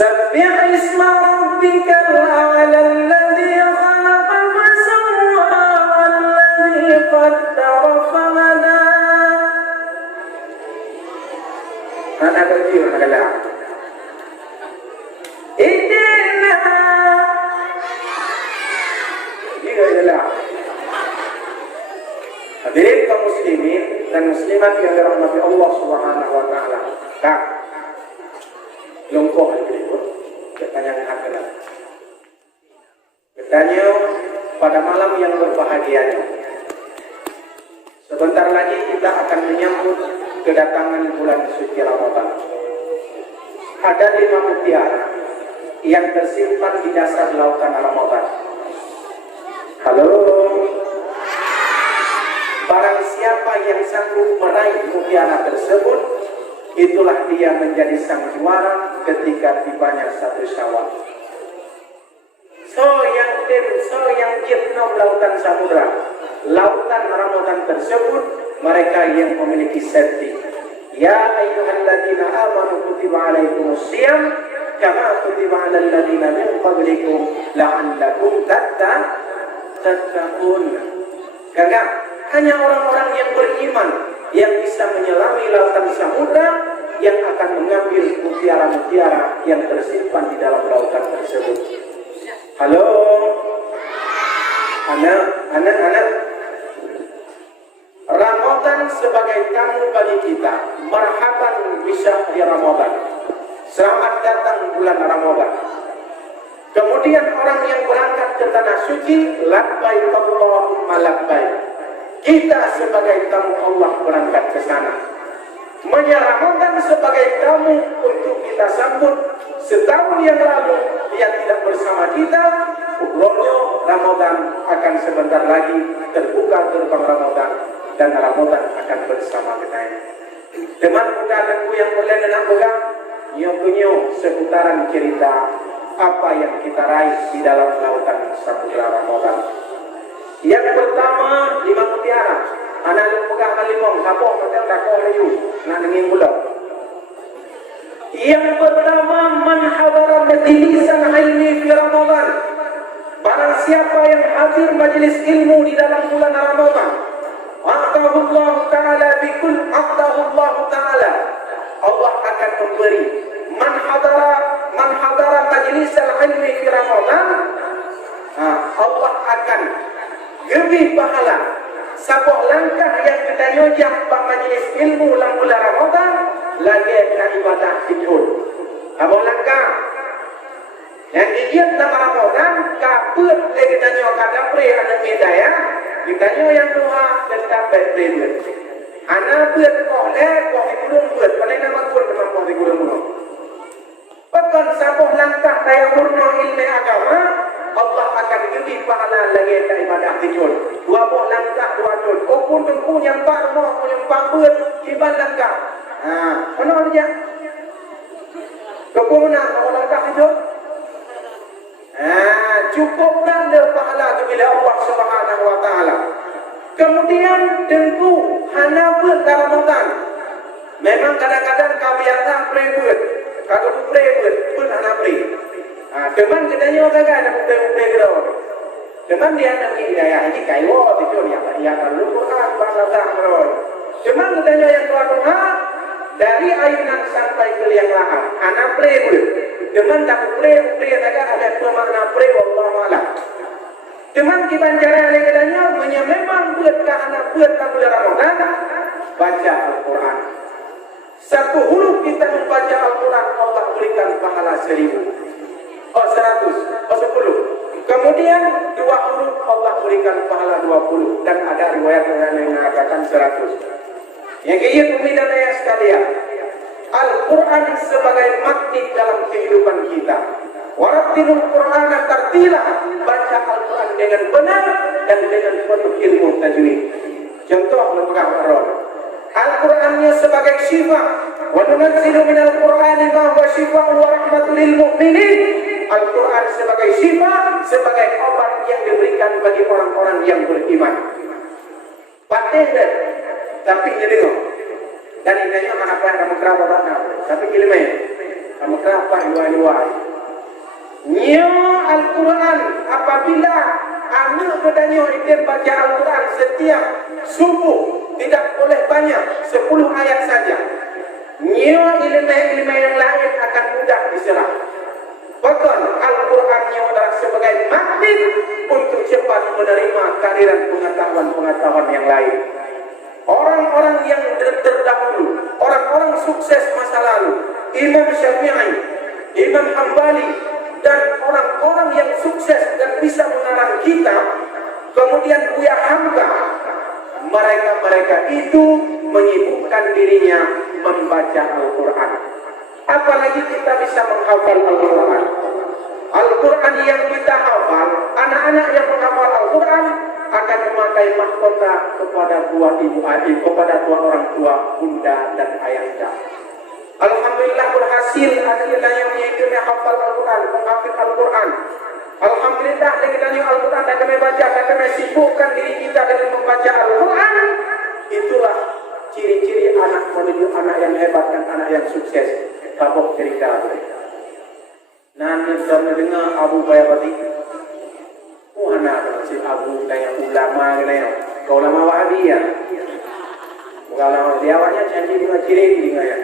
Sabbih isma rabbikal a'la alladhi khalaqa fasawwa walladhi qaddara famada. Anak kecil adalah Idina. Ini adalah hadirin kaum muslimin dan muslimat yang dirahmati Allah Subhanahu wa taala. Kak, longkoh itu pertanyaan akhirat. Bertanya pada malam yang berbahagia. Sebentar lagi kita akan menyambut kedatangan bulan suci Ramadan. Ada 5 mutiara yang tersimpan di dasar lautan Ramadan. Halo. Barang siapa yang sanggup meraih mutiara tersebut, itulah dia menjadi sang juara ketika tibanya 1 Syawal. So yang Vietnam lautan samudra, lautan Ramadan tersebut, mereka yang memiliki safety. Ya ayyuhalladzina amanu kutiba alaikumus shiyam kama kutiba alal ladzina min qablikum la'allakum tattaqun. Karena hanya orang-orang yang beriman yang bisa menyelami lautan samudra yang akan mengambil mutiara-mutiara yang tersimpan di dalam lautan tersebut. Halo, anak. Ramadan sebagai tamu bagi kita. Marhaban bisa di Ramadan. Selamat datang bulan Ramadan. Kemudian orang yang berangkat ke tanah suci, labbaik Allahumma labbaik. Kita sebagai tamu Allah berangkat ke sana. Ramadan sebagai tamu untuk kita sambut. Setahun yang lalu dia tidak bersama kita. Ukurnya Ramadan akan sebentar lagi terbuka gerbang Ramadan dan Ramadan akan bersama kita. Teman muda aku yang boleh nak pegang nyo seputaran cerita apa yang kita raih di dalam lautan samudra Ramadan. Yang pertama 5 mutiara. Anak lu pegang halimong, kapok macam takok layu, nak dengin pula. Yang pertama, man hadara majlisan ilmi fi Ramadan. Barang siapa yang hadir majlis ilmu di dalam bulan Ramadan, Allah Ta'ala, Allah akan memberi. Man hadara majlisan ilmi fi Ramadan, Allah akan lebih pahala. Sebuah langkah yang kita nyojak pada majlis ilmu dalam bulan Ramadan, lagi ke ibadah sujud. Sebuah langkah yang digiat dalam Ramadan, kaput lagi kita nyojak kada pre ada medaya, kita nyojak yang doa tetap berpredut. Anak buat oleh kau dikurung buat, paling nama buat kemampuan dikurung buat. Bahkan sebuah langkah daya murni ilmu agama, Allah akan beri pahala lagi ke ibadah sujud. 20 langkah 2 juz. Oh pun tengku nyampak rumah, pun nyampak buat, kiban langkah. Mana dia? Kau mana kalau langkah sujud? Cukup tanda pahala bila Allah Subhanahu wa taala. Kemudian tengku hana buat Ramadan. Memang kadang-kadang kebiasaan pray buat. Kalau pray buat pun hana pray. Teman katanya kagak ada pray gitu. Teman dia nak hidayah ini kayu itu dia kalau Quran bahasa Arab. Teman katanya yang doa dari ayunan sampai ke liang lahat. Anak pray buat. Teman tak pray agak ada makna pray wallahu a'lam. Teman kita cara katanya memang buat ke anak buat ke bulan Ramadan baca Al-Quran. 1 huruf kita membaca Al-Quran Allah berikan pahala 1000. 100, 10. Kemudian 2 huruf Allah berikan pahala 20 dan ada riwayat yang mengatakan 100. Yang kaya bumi dan ayah sekalian, Al-Quran sebagai magnet dalam kehidupan kita. Warattilul Qur'ana tartila, baca Al-Quran dengan benar dan dengan penuh ilmu tajwid. Contoh pegang Ar-Rahman. Al-Qurannya sebagai syifa. Wa nunazzilu minal Qur'ani ma huwa syifaa'un wa rahmatul lil mu'minin. Al-Quran sebagai syifa, sebagai obat yang diberikan bagi orang-orang yang beriman. Patah tapi jadi dan ini mana apa yang kamu kerabat tapi gimana? Maka luai-luai. Nyo Al-Quran apabila anak bedanya itu baca Al-Quran setiap subuh tidak boleh banyak 10 ayat saja. Nyo ilmu-ilmu yang lain akan mudah diserap. Bahkan Al-Qurannya adalah sebagai magnet untuk cepat menerima kehadiran pengetahuan-pengetahuan yang lain. Orang-orang yang terdahulu, orang-orang sukses masa lalu, Imam Syafi'i, Imam Hambali, dan orang-orang yang sukses dan bisa mengarang kitab, kemudian Buya Hamka, mereka itu menyibukkan dirinya membaca Al-Quran. Apalagi kita bisa menghafal Al-Quran. Al-Quran yang kita hafal, anak-anak yang menghafal Al-Quran akan memakai mahkota kepada dua ibu adik, kepada dua orang tua, bunda dan ayahnya. Alhamdulillah berhasil akhirnya yang itu menghafal Al-Quran, menghafal Al-Quran. Alhamdulillah dengan Al-Quran dan kami baca dan kami sibukkan diri kita dengan membaca Al-Quran. Itulah ciri-ciri anak menuju anak yang hebat dan anak yang sukses. Kabok cerita mereka. Nanti sudah mendengar Abu Bayabati. Anak si Abu yang ulama kena kau ulama Wahabiyah. Ulama dia awalnya janji dengan ciri dengan ya.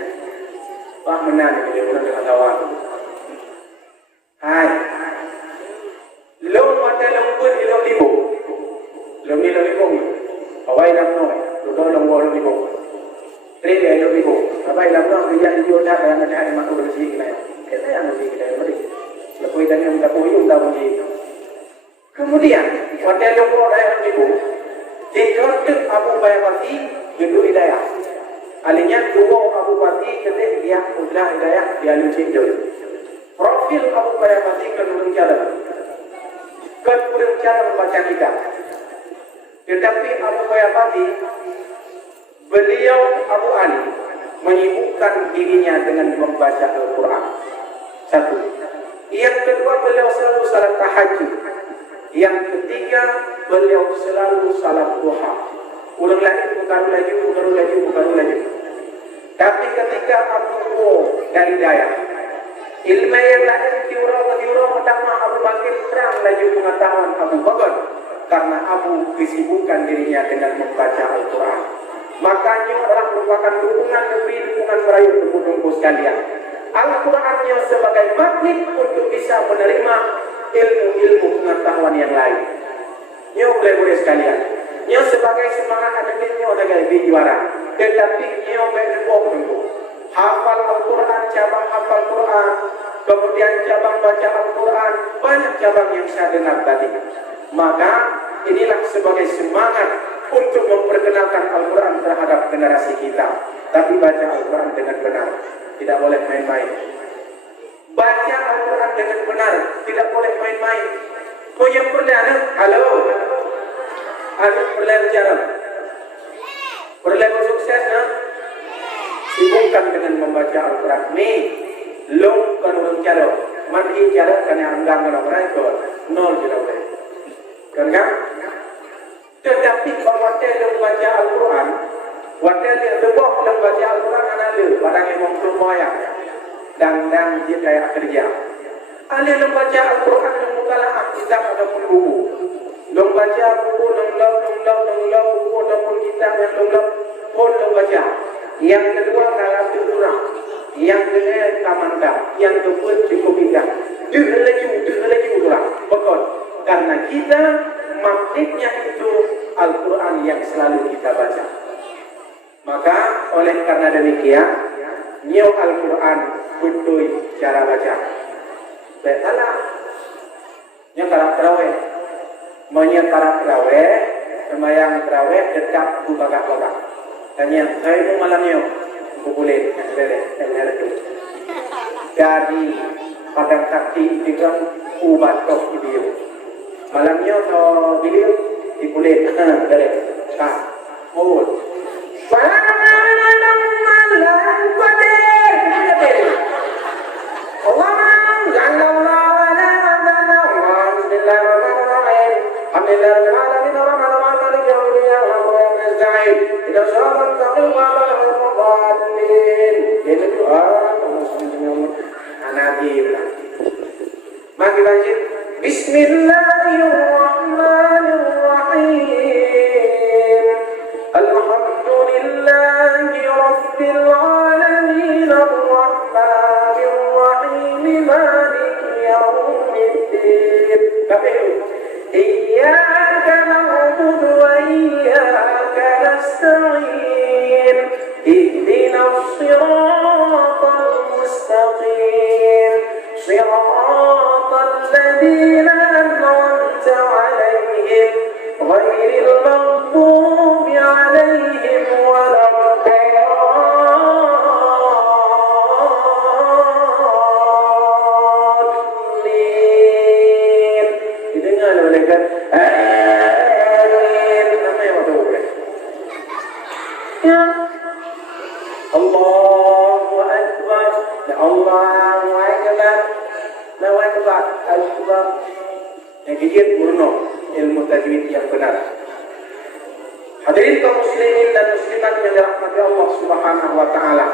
Wah menang dia pun dengan kawan. Hai. Long mata lembut ilmu libu. Lembut libu. Awai lamno. Duduk lembut libu. Teri ilmu libu. Awai lamno dia jual dah yang ada mak bersih kena. Kita yang bersih kita mari. Lepas itu yang kita puyung dah bersih. Kemudian, pada lembut yang libu. Dijodoh Abu Bayabati judul hidayah. Alinya dua Abu Bayabati ketik dia udah hidayah dia lucu jauh. Profil Abu Bayabati kedua cara membaca kitab. Tetapi Abu Bayabati beliau Abu Ali menyibukkan dirinya dengan membaca Al-Quran. Satu. Yang kedua beliau selalu salat tahajud. Yang ketiga beliau selalu salat duha. Ulang lagi, bukan lagi. Tapi ketika Abu dari daya, ilmu yang lain diurau pertama Abu Bakar terang lagi pengetahuan Abu Bakar karena Abu disibukkan dirinya dengan membaca Al-Quran. Makanya adalah merupakan dukungan merayu tunggu sekalian. Al-Qurannya sebagai magnet untuk bisa menerima ilmu-ilmu pengetahuan yang lain. Nyo boleh sekalian. Nyo sebagai semangat akademik nyo sebagai juara. Tetapi nyo berdoa hafal Al-Quran, cabang hafal Quran, kemudian cabang baca Al-Quran, banyak cabang yang saya dengar tadi. Maka inilah sebagai semangat untuk memperkenalkan Al-Quran terhadap generasi kita. Tapi baca Al-Quran dengan benar, tidak boleh main-main. Baca Al-Quran dengan benar, tidak boleh main-main. Kau yang perdana, halo, pernah bicara, pernah bersukses, nah? Sibukkan dengan membaca Al-Quran. Nih, long kalau bicara, mandi cara kan yang enggak orang itu nol tidak boleh. Kan? Tetapi kalau kita membaca Al-Quran, waktu dia lebih membaca Al-Quran anak lu, barang yang mempermoyak. Dan dia kayak kerja. Ali membaca Al-Quran membukalah kitab ataupun buku. Membaca buku, mengulang buku ataupun kitab yang pun membaca. Yang kedua dalam turun, yang kedua kamanda, yang kedua cukup kita. Dua lagi ulang. Pokok karena kita maksudnya itu Al-Quran yang selalu kita baca. Maka oleh karena demikian, nyo Al-Quran betul cara baca. Betala, nyo tarap terawih, sembahyang terawih dekat buka-buka. Tanya, saya mau malamnya, boleh, itu. Dari padang sakti itu ubat kok video. Malamnya atau video boleh, dari oh. masjid. Bismillahirrahmanirrahim. Alhamdulillahi rabbil alamin arrahmanir rahim maliki yaumiddin. Iyyaka na'budu wa iyyaka nasta'in. Ihdinas siratal mustaqim. Siratal ladzina an'amta 'alaihim ghairil maghdubi 'alaihim waladdallin. Didengar malaikat. Amin. Nama yang ada boleh. Ya. Allahu Akbar. Allahu Akbar. Allahu Akbar. Akbar. Yang kejadian murno ilmu tajwid yang benar. Hadirin kaum muslimin dan muslimat yang dirahmati Allah Subhanahu wa taala.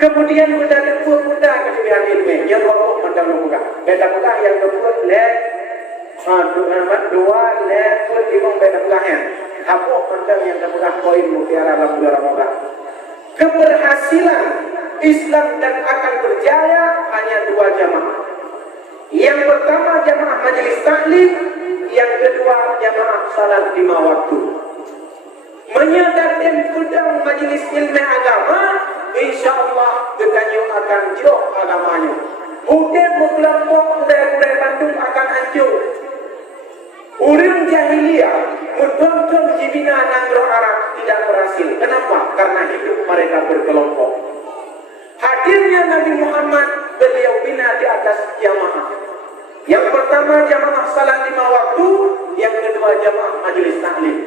Kemudian mudah muda kelebihan ilmu yang rokok mendahulu muka. Beda muka yang kedua dua level imam beda mukanya. Apa mendang yang kedua poin mutiara dalam bulan Ramadan. Keberhasilan Islam dan akan berjaya hanya dua jamaah. Yang pertama jamaah majelis taklim, yang kedua jamaah salat 5 waktu. Menyadarkan kudang majelis ilmu agama, insyaallah geganyo akan jauh agamanya. Mungkin kelompok budaya Bandung akan hancur. Orang jahiliyah menonton jibina nangro Arab tidak berhasil. Kenapa? Karena hidup mereka berkelompok. Hadirnya Nabi Muhammad, beliau bina di atas jamaah. Yang pertama jamaah salat 5 waktu, yang kedua jamaah majelis taklim.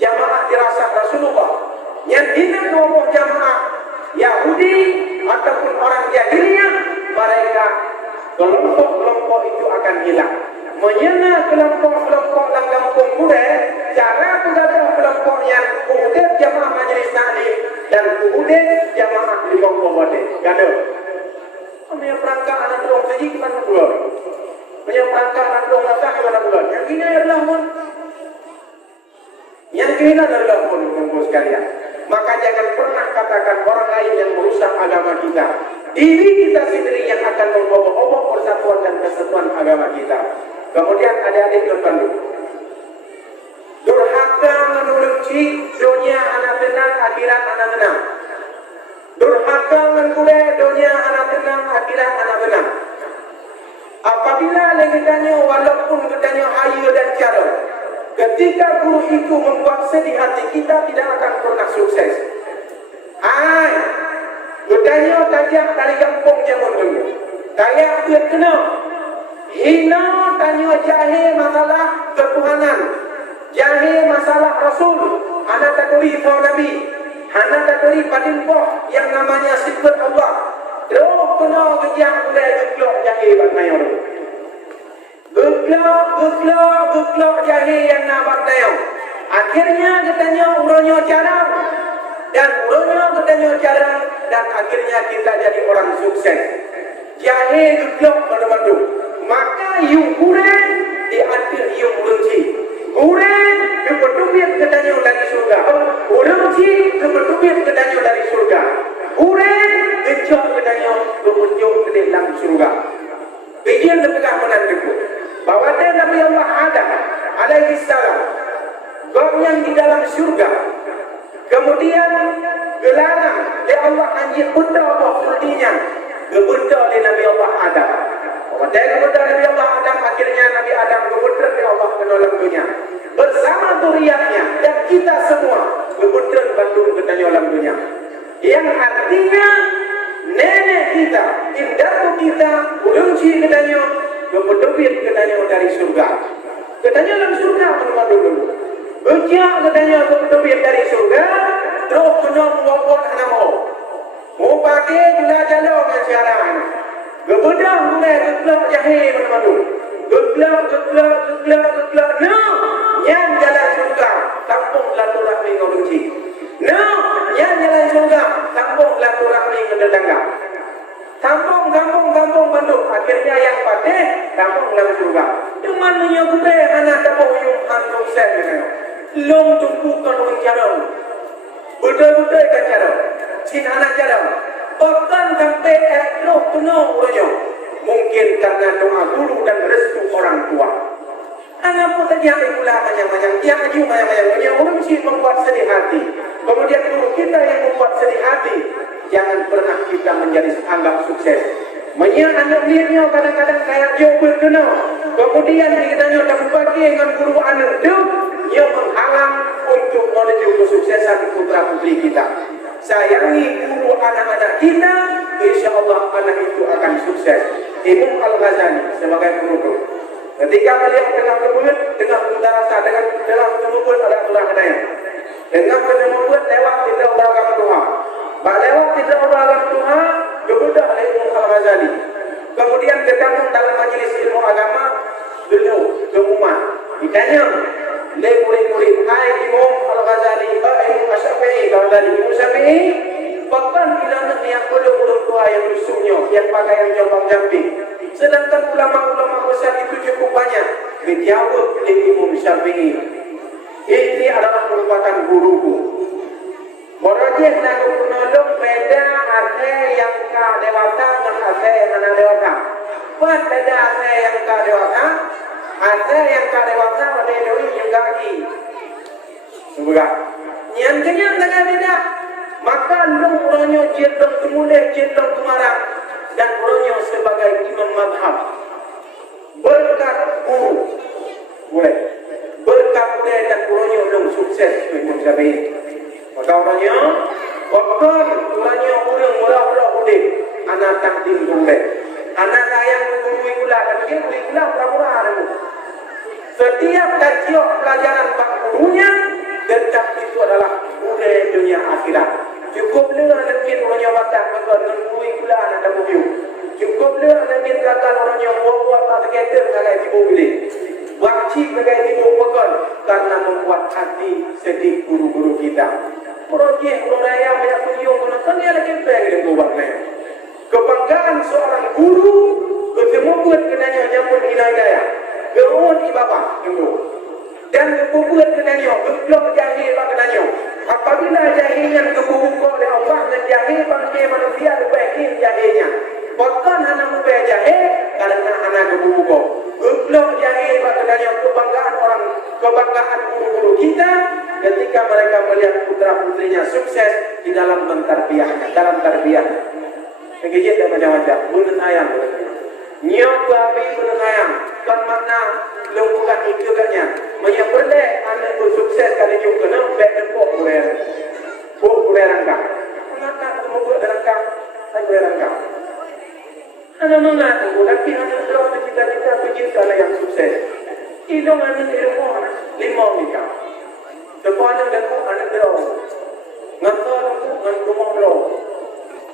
Jamaah dirasa Rasulullah. Yang hina kelompok jamaah Yahudi ataupun orang jahiliyah, mereka kelompok-kelompok itu akan hilang. Menyena kelompok-kelompok dalam kampung kuda, cara menjaga kelompok yang kemudian jamaah majelis taklim dan kemudian jamaah di kampung kuda. Gaduh. Punya perangkat anak dong saja kita keluar. Punya perangkat anak dong datang kita keluar. Yang ini adalah pun. Yang ini adalah pun kumpul sekalian. Maka jangan pernah katakan orang lain yang merusak agama kita. Diri kita sendiri yang akan membawa persatuan dan kesatuan agama kita. Kemudian adik-adik berpandu. Durhaka menurunci dunia anak tenang, akhirat anak tenang. Durhaka mengkuda dunia anak tenang, akhirat anak tenang. Apabila legitannya walaupun ketanya hayu dan cara, ketika guru itu membuat sedih hati kita tidak akan pernah sukses. Hai, ketanya tajak dari kampung zaman dulu. Tajak dia kena. Hina tanya jahil masalah ketuhanan, jahil masalah Rasul. Anak takuri tahu Nabi, anak takuri padimpoh yang namanya sifat Allah. Terus kena kejang boleh geklok jahil batmayor. Geklok jahil yang nak batmayor. Akhirnya katanya urangnya cara dan urangnya katanya cara dan akhirnya kita jadi orang sukses. Jahil geklok pada-pada. Maka yung kurang diatur yung urunci. Kurang kepedulian katanya dari surga. Urunci kepedulian katanya dari surga. Kurang kejauh katanya kepedulian ke dalam surga. Bagian lebih menandaku bahwa Nabi Allah Adam alaihi salam yang di dalam surga. Kemudian gelarang oleh Allah anjir benda Allah fuldinya. Kebenda oleh Nabi Allah Adam. Dari kepada Nabi Allah Adam, akhirnya Nabi Adam kemudian Nabi Allah menolong dunia bersama zuriatnya dan kita semua kemudian Bandung ke dalam dunia. Yang artinya nenek kita, indahku kita, urunci katanya kemudian katanya dari surga. Katanya dalam surga menemani dulu. Ujian katanya kemudian dari surga, terus kena membuat anak mau pakai gula jalur dan siaran. Kemudian mulai geklok jahil menemadu. Geklok. No, yang jalan surga tampung silaturahmi ngurunci. No, yang jalan surga tampung silaturahmi ngedatangga. Kampung Bandung. Akhirnya yang patih, kampung dalam surga. Cuman menyokube anak dapur yung antum sen. Long tumpukan orang jarang. Betul-betul kan jarang. Cina anak jarang. Bahkan sampai ekloh penuh orangnya. Mungkin karena doa guru dan restu orang tua. Anak pun tadi yang pula banyak-banyak. Dia aja banyak-banyak. Orang mesti membuat sedih hati. Kemudian guru kita yang membuat sedih hati. Jangan pernah kita menjadi anggap sukses. Anak lihatnya kadang-kadang kayak jauh berkenal. Kemudian kitanya tak berbagi dengan guru anak itu, ia menghalang untuk menuju kesuksesan putra putri kita. Sayangi guru anak-anak kita, insya Allah anak itu akan sukses. Imam Al-Ghazali sebagai guru. Ketika beliau dengan kemudian dengan rasa dengan kemudian ada orang lain. Dengan kemudian lewat tidak orang Tuhan. Lewat tidak orang Tuhan, kemudian oleh Imam Al-Ghazali. Kemudian ketemu dalam majelis ilmu agama, beliau keumuman. Ditanya, le murid-murid, hai Imam Al-Ghazali, Imam Syafi'i, Imam Syafi'i, bahkan bila yang belum tua yang rusuhnya, yang pakai yang jambang jamping. Sedangkan ulama-ulama besar itu cukup banyak. Dijawab oleh Imam Syafi'i. Ini adalah merupakan guruku. Morojeh nak penolong beda ada yang ka dewasa dan ada yang anak dewasa. Buat beda ada yang ka dewasa, ada yang ka dewasa ada doi juga lagi. Semoga. Yang kenyang dengan beda. Maka long orangnya jendong temuleh, jendong kemarang dan orangnya sebagai imam madhab. Berkat guru, boleh. Berkat boleh dan orangnya long sukses Imam Syafi'i. Maka orangnya, bahkan orangnya orang murah-murah boleh. Anak takdim boleh. Anak sayang guru pula, dan dia guru pula murah-murah ada. Setiap kajian pelajaran bak gurunya, tetap itu adalah boleh dunia akhirat. Cukup le mungkin orangnya batak maka dengan guru pula ada mobil. Cukup le mungkin gagal orangnya buat kereta sebagai ibu bilik. Wajib sebagai ibu bukan karena membuat hati sedih guru-guru kita. Projek raya banyak tujuan kan dia lagi pengen buat ni. Kebanggaan seorang guru ketemu buat kenanya jampun hidayah. Geun ibabah guru. Dan kebubuhan kenanya, belum jahil bang kenanya. Apabila jahilnya kebubuhan oleh Allah dan jahil bangsa manusia lebih jahilnya. Bahkan anak muda jahil karena anak kebubuhan. Belum jahil bang kenanya kebanggaan orang, kebanggaan guru-guru kita ketika mereka melihat putra putrinya sukses di dalam mentarbiyahnya, dalam tarbiyah. Begitu dan macam-macam. Bulan ayam. Nyok babi bulan ayam. Kan makna lombukan itu katnya. Menyebelih anak sukses kali juga nak baik depok boleh. Boleh rangkap. Mengapa kamu buat rangkap? Ada rangkap. Anak mengatakan, tapi anak belum bercita-cita bercinta yang sukses. Ilmu anak ilmu lima mikam. Depan anak berau. Ngantar aku ngan rumah berau.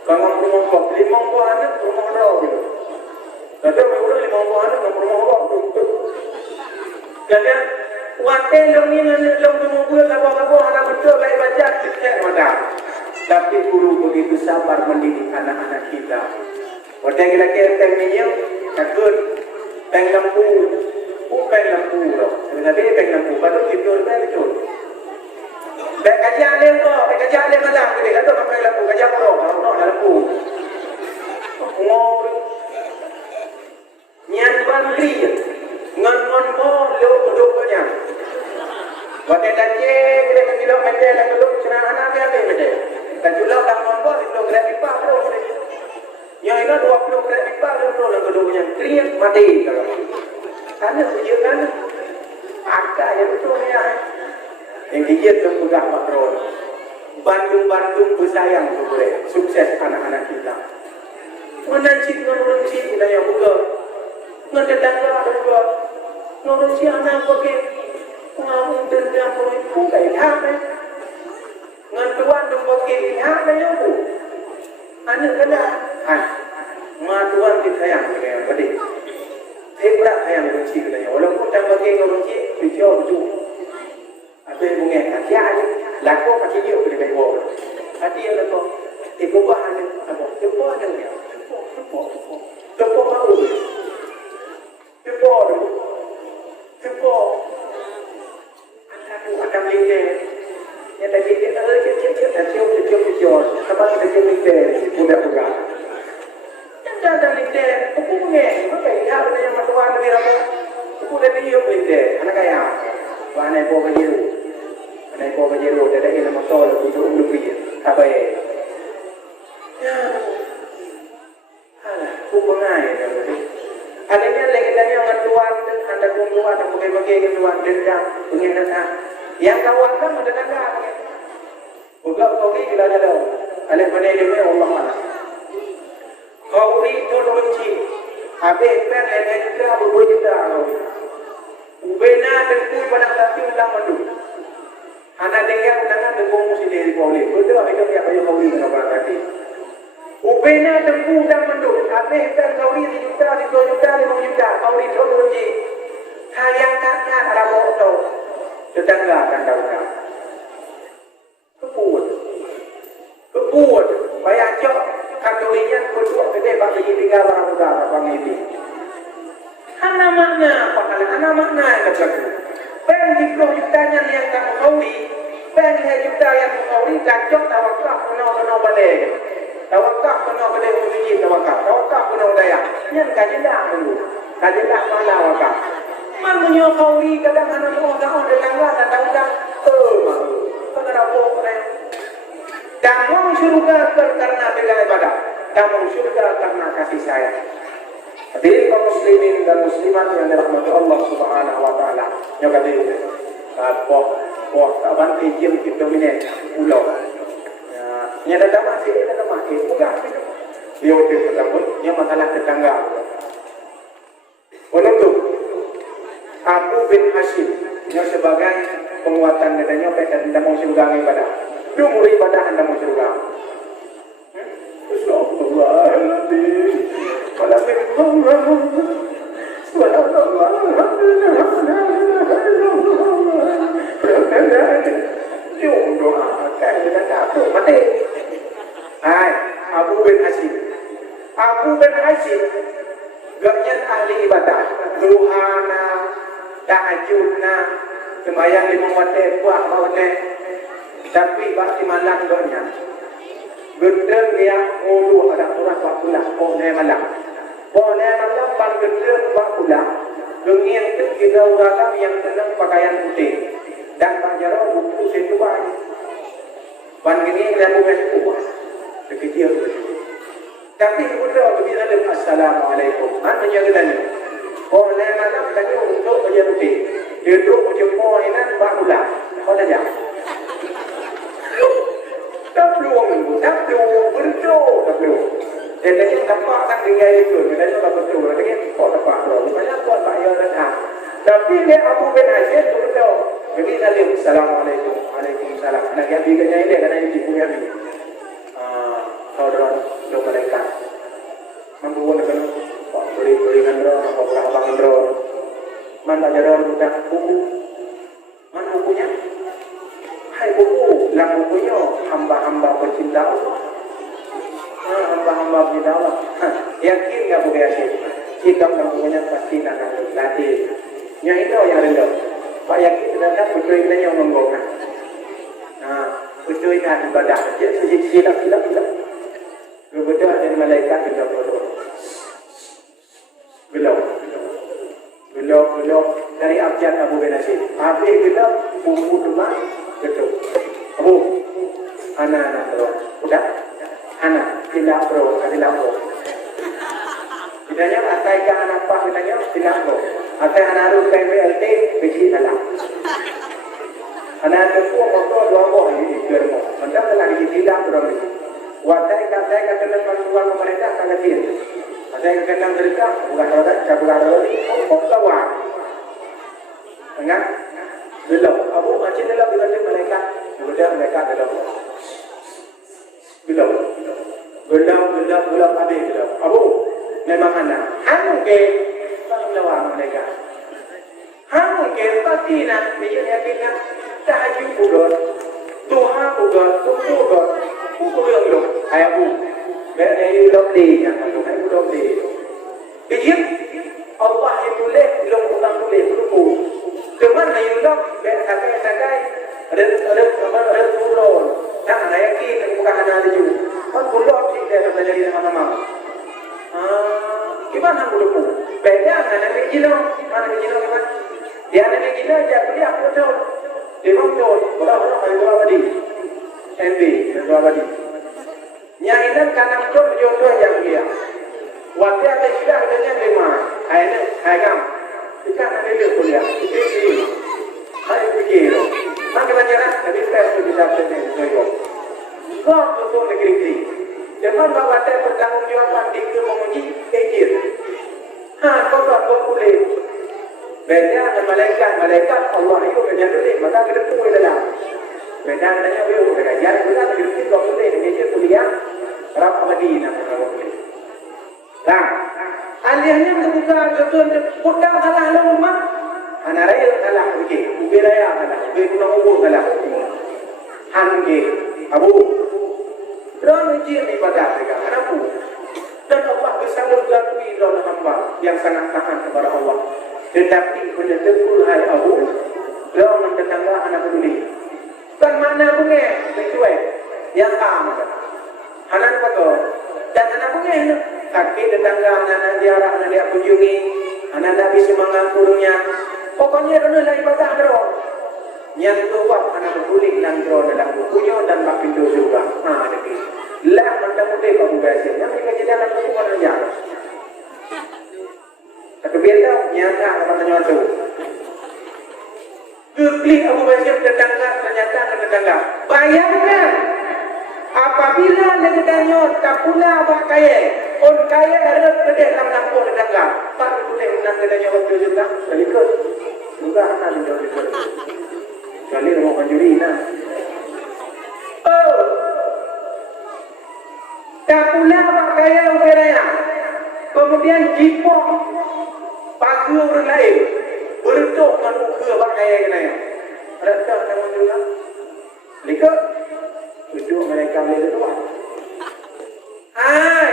Kalau rumah kau lima buah anak rumah berau. Ada orang lima buah anak rumah berau. Jadi, waktu longin anak long rumah buah apa-apa anak betul baik baca cek mana. Tapi guru begitu sabar mendidik anak-anak kita. Waktu kita kira-kira takut penglampu, penglampu loh. Sebenarnya penglampu baru tidur betul. Kajian dia kajian dia malam kita tu pakai lampu kajian orang lampu. Ngor nyan bandri ngan mo lo duduk nya. Waktu daje kita kilo meter dan duduk cenah anak dia meter. Dan jual dah mo itu grab pipa bro. Yang ini 20 grab pipa bro nak duduknya kriak mati kalau. Karena tujuan ada yang betul ya. Yang dia terpegang patron. Bandung bersayang kepada sukses anak-anak kita. Menancik kita yang buka. Ngetetangga ada juga. Ngerusi anak pakai pengamun dendam buka ilham. Ngetuan pakai ilham ya bu. Anak kena. Matuan disayang yang pedih. Hebrat yang benci katanya. Walaupun tak pakai ngerusi, hijau betul. Ada yang mungkin hati ada, laku hati dia boleh bawa. Hati dia laku, tiga bahan apa? Tiga bahan dia. tepuk mau tepuk akan liter yang tadi kita cium sebab kita cium liter budak-budak yang ada liter hukumnya apa ya ada yang matuan lebih ramai hukum dari cium liter anak kaya mana yang bawa jeru dari ini motor untuk lebih apa ya hubungan adanya legendanya orang tua anda kumpulan ada bagai-bagai keluar dendam pengingat yang kawan kan mendengar bukan kau ini tidak ada alih mana ini Allah mana kau ini turunci habis pen leher juga berbuat juga ubena tentu pada tapi ulang mandu anak dengar undangan dengan musik dari boleh betul apa itu yang kau ini kenapa tadi ubena tentu ulang mandu habis pen kau ini juta 10 juta 5 juta kau ini turunci sayang katnya ada botol tetangga akan tahu kebut bayar jok kantorinya berdua gede bagi 3 orang muda bang ini anak makna apa kalian anak makna yang berlaku pen 10 jutanya yang kamu kauri pen 2 juta yang kamu kauri dan jok tawakal kena balik tawakal kena balik musik tawakal kena daya yang kajilah dulu kajilah mana wakal man punya kauri kadang anak orang tetangga dan tangga kenapa damang surga karena bela ibadah damang surga karena kasih sayang hadirin kaum muslimin dan muslimat yang dirahmati Allah Subhanahu wa taala yang kami pok taban izin kita ini ulo nya ada masih ada masih bukan dia itu tersebut yang masalah tetangga menutup Abu bin Hashim yang sebagai penguatan katanya pada anda mau surga ibadah. Dia mulai ibadah anda mau surga. Astagfirullahaladzim. Kalau Abu bin Hashim gaknya ahli ibadah ruhana tahajudna sembahyang 5 waktu puak maune tapi bakti malam donya gendeng dia ngulu ada surah wakula boleh malam bang gendeng wakula gengiang kita uragam yang tenang pakaian putih dan panjaro buku setuan ban gini dan buku setuan sekecil tapi kemudian begitu ada assalamualaikum artinya gedanya boleh malam tadi untuk kerja putih duduk macam poinan bakulah kau saja tak belum dan tadi tempat kan tinggal itu dan itu tak betul tadi kau tempat belum banyak kau tak ya dah tapi dia Abu bin Hashim betul jadi salim assalamualaikum waalaikumsalam nak yang biganya ini kan ini punya ni saudara do mereka membuat dengan beri handro apa abang handro mana jalan budak buku mana bukunya hai buku lang bukunya hamba-hamba pecinta Allah hamba-hamba pecinta Allah yakin nggak Bu Yasin jika bukunya pasti nak latih yang itu yang rendah Pak yakin ternyata betul ini yang menggolkan betul ini ibadah jadi silap betul ada malaikat tidak bodoh belum dari abjad Abu bin Hashim habis belum buku rumah betul Abu anak terus udah anak tidak bro tidaknya atai ke anak apa tidaknya tidak bro atai anak harus ke BLT besi dalam anak itu motor dua boh ini germo mantap lagi tidak bro watai kata bantuan pemerintah sangat kecil ada yang kena mereka bukan ini kawan enggak belum Abu macam dalam bila mereka dalam belum habis belum Abu memang anak ke lawan mereka ke pasti nak biar kita tahajud bukan doa bukan tunggu bukan ayah Bu Baiknya you boleh jangan lu, you boleh. Bijak Allah yang boleh, belum orang boleh berlaku. Kemana you lok, baik sakai, ada turun. Nah, saya kira bukan ada ju. Kan boleh sih dia belajar di mana-mana. Gimana berlaku? Baiknya ada gila, mana gila kan? Dia ada gila aja, dia apa tu? Dia mau orang ada abadi. MB, abadi. Nyahinan kanang tu jodoh yang dia. Waktu ada gila adanya lima. Ayam. Ikan ada dia kuliah. Itu sih. Hai begitu. Maka belajar Nabi Muhammad bisa terjadi. Kau tu negeri. Jangan bawa dia bertanggungjawab di menguji kecil. Kau boleh. Beda dengan malaikat Allah itu menjadi maka kita tunggu dalam. Beda dengan dia belajar kita negeri kau boleh dengan kuliah. Rab abadi nama boleh. Nah, alihnya membuka betul putar kalah rumah. Anak raya kalah begitu, ubi raya kalah, ubi guna ubur kalah. Hange, abu. Dalam ujian ibadah mereka, anakku. Dan Allah bersambut lakui dalam hamba yang sangat taat kepada Allah. Tetapi pada tekul hai abu, dalam mentetangga anak peduli. Kan mana bunga, mencuai, yang sama. Anak pakai, dan anak bunga itu. Tapi tetangga anak ziarah anak dia kunjungi, anak Nabi semangat kurungnya. Pokoknya itu lah ibadah roh. Yang tua anak berkulit dan roh dalam bukunya dan makin dosa juga. Jadi lah mudah-mudah kamu biasa. Yang kita jadi dalam buku mana yang? Tapi biasa nyata apa tanya tu. Keklik Abu Bakar tetangga ternyata tetangga. Bayangkan apabila negerinya tak pula apa kaya. On kaya ada kedai dalam kampung tetangga. Tak boleh menang kedainya waktu juga. Berikut. Juga anak juga berikut. Kali mau kanjuri nah. Tak pula apa kaya uberaya. Kemudian jipok. Pagu orang lain. Bertuk manusia apa kaya kenanya. Ada tak nama juga. Berikut. Duduk mereka boleh tuan. Hai.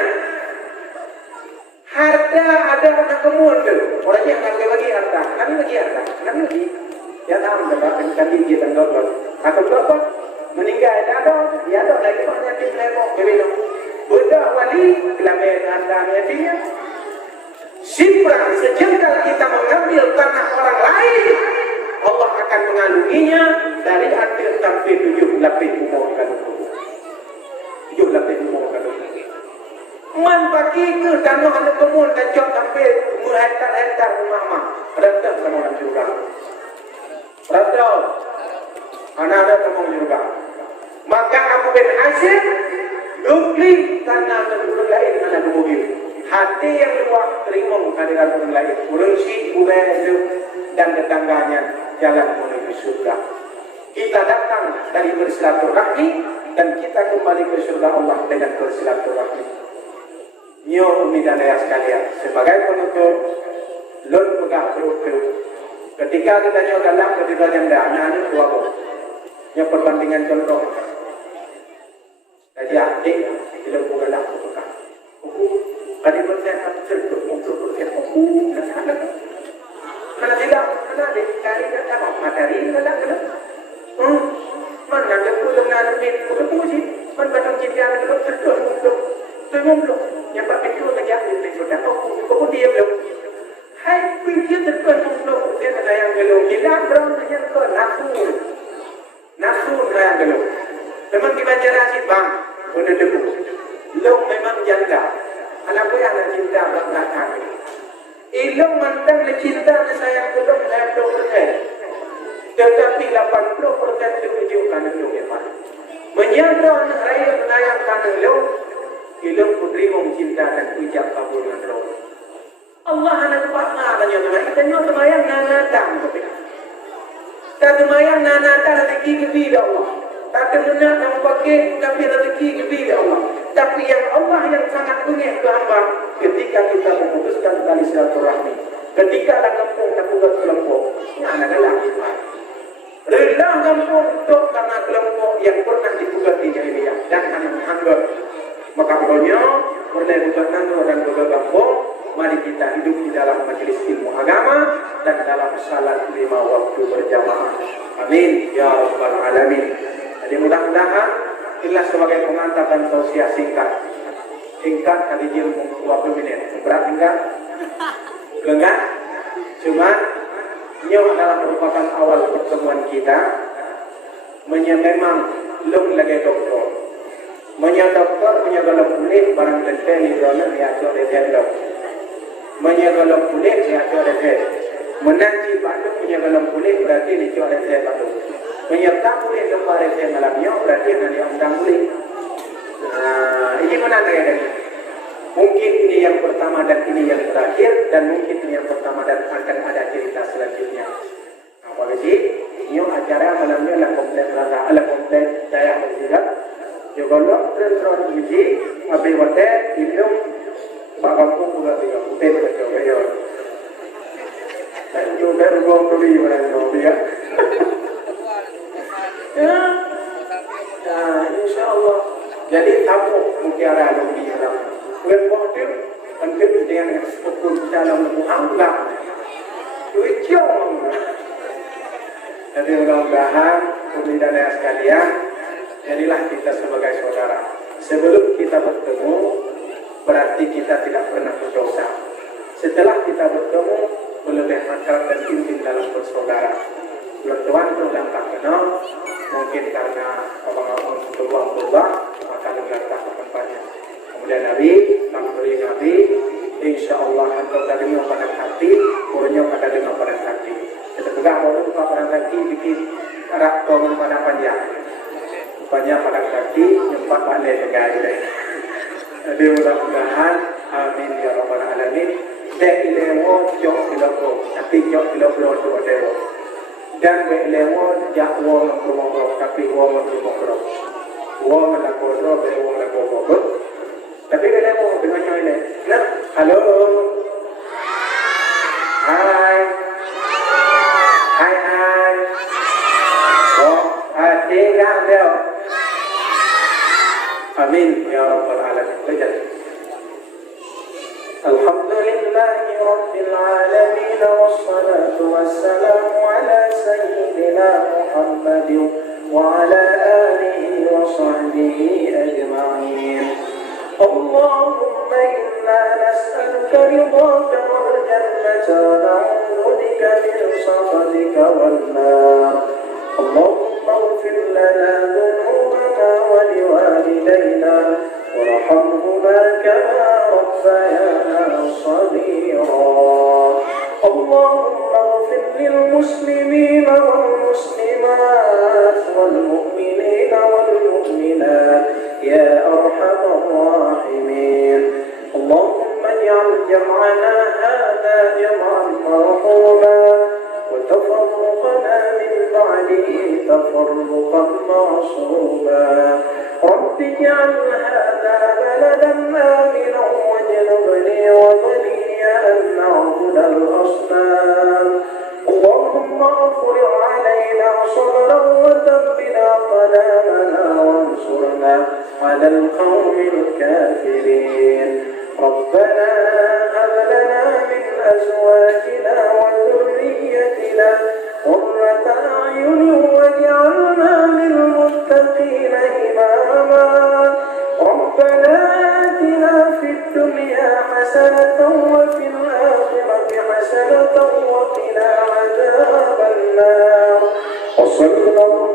Harta ada orang kemun tu. Orang yang kami bagi harta. Kami bagi harta. Kami bagi. Ya tahu berapa kali kita doktor. Atau berapa meninggal ada. Ya ada lagi banyak yang lewat. Begitu. Buddha wali kelamin hartanya dia. Simpan sejengkal kita mengambil tanah orang lain. Allah akan mengalunginya dari akhir sampai 7 lapis umur kandung. 7 lapis umur kandung. Man bagi ke tanah anak kemun dan jauh sampai hektar-hektar rumah-rumah. Rendah sama orang juga. Rendah. Anak ada kemun juga. Maka Abu bin Hasim duplik tanah orang lain anak mobil. Hati yang luar terima kehadiran orang lain. Urungsi, uresu dan tetangganya jalan menuju surga. Kita datang dari bersilaturahmi dan kita kembali ke surga Allah dengan bersilaturahmi. Nyo umi dan ayah sekalian, sebagai penutup, lon pegah perut. Ketika kita nyo dalam ketika janda, anak-anak dua bos. Yang perbandingan contoh. Jadi adik, tidak boleh dalam pegah. Kali bersehat tertutup untuk bersehat. Kalau tidak, kalau adik, kali datang materi, kalau mana ada pun dengan adik, udah puji. Mana batang cinta ada tertutup. Tunggu yang Pak Pintu lagi ambil dari sudah. Kau dia belum. Hai, pintu tertutup. Dia ada yang belum. Dia berang yang ke nafsu yang belum. Memang kita jelasin bang, udah debu. Lo memang janda. Anak gue ada cinta belakang. Ilmu mantan cinta sayang belum 50%. Tetapi 80% ditunjukkan itu memang. Menyandra anak raya menayangkan lo. Ilmu putri mencinta dan ucap kabul dengan roh. Allah anak pakna tanya teman. Kita nyo semayang nanatang. Tak semayang nanatang rezeki kepada Allah. Tak kenal yang pakai tapi rezeki kepada Allah. Tapi yang Allah yang sangat punya ke hamba ketika kita memutuskan tali silaturahmi. Ketika ada kampung tak buat kelompok. Ini anak lelaki. Rela kampung untuk karena kelompok yang pernah dibuat di jahiliyah dan anak hamba. Maka ulanya boleh buka nangro dan buka kampung. Mari kita hidup di dalam majelis ilmu agama dan dalam salat 5 waktu berjamaah. Amin ya rabbal alamin. Jadi mudah-mudahan inilah sebagai pengantar dan tausiah singkat. Singkat kali jam 20 menit. Berat enggak? Enggak? Cuma ini adalah merupakan awal pertemuan kita. Memang belum lagi doktor. Doktor galau kulit barang tentu ni drama dia tu ada tendok. Galau kulit dia tu ada tendok. Menanti bandung galau kulit berarti ni tu ada tendok. Menyerta kulit lembar ada malamnya berarti nanti undang kulit. Ini mana gaya ini? Mungkin ini yang pertama dan ini yang terakhir dan mungkin ini yang pertama dan akan ada cerita selanjutnya. Apa lagi? Ini acara malamnya lah komplek rasa, ala komplek daya berjirat. Juga lo terus uji, api wadah, hidup, bapak pun juga tidak putih betul betul. Dan juga ruang beli orang Indonesia. Ya, insya Allah. Jadi tamu mutiara lebih dalam. Bukan bodoh, hampir dengan sepuluh dalam muhamlah. Duit jauh. Jadi mudah-mudahan pemirsa sekalian. Jadilah kita sebagai saudara. Sebelum kita bertemu, berarti kita tidak pernah berdosa. Setelah kita bertemu, lebih akrab dan intim dalam bersaudara. Bertuan itu dan tak kenal, mungkin karena abang-abang berubah-ubah, maka dengar tak tempatnya. Kemudian Nabi, Nabi, insya Allah atau tadi pada hati, kurangnya pada dengar pada hati. Kita pegang orang pada hati, bikin rak tongan pada panjang. Banyak pada kaki nyempat balik negara. Jadi mudah-mudahan amin ya rabbal alamin. Dek lewo jok silapro, tapi jok silapro tu dewo. Dan dek lewo jak wo ngomong tapi wo ngomong. Wo ngomong dewo ngomong. Tapi lewo dengan yang ini. Nah, halo. Hai. Hai. Oh, tidak dia. Amin ya rabbal alamin. Baca. Alhamdulillahi rabbil alamin wassalatu wassalamu ala sayyidina Muhammadin wa ala alihi wa sahbihi ajma'in. Allahumma inna nas'aluka ridhaka wal jannata wa na'udzu bika min sakhatika wan nar. Allahumma ighfir lana dhunubana wa liwalidayna warhamhuma kama rabbayana صغيرا. اللهم اغفر للمسلمين والمسلمات والمؤمنين والمؤمنات يا أرحم الراحمين. اللهم اجعل جمعنا هذا جمعا مرحوما وتفرقنا من بعده تفرقا معصوما. رب اجعل هذا بلدا آمنا واجنبني وبني أن نعبد الأصنام. اللهم افرغ علينا صبرا وثبت أقدامنا وانصرنا على القوم الكافرين. ربنا هب لنا من أزواجنا وذريتنا قرة أعين واجعلنا للمتقين إماما. ربنا آتنا في الدنيا حسنة وفي الآخرة حسنة وقنا عذاب النار. وصلى الله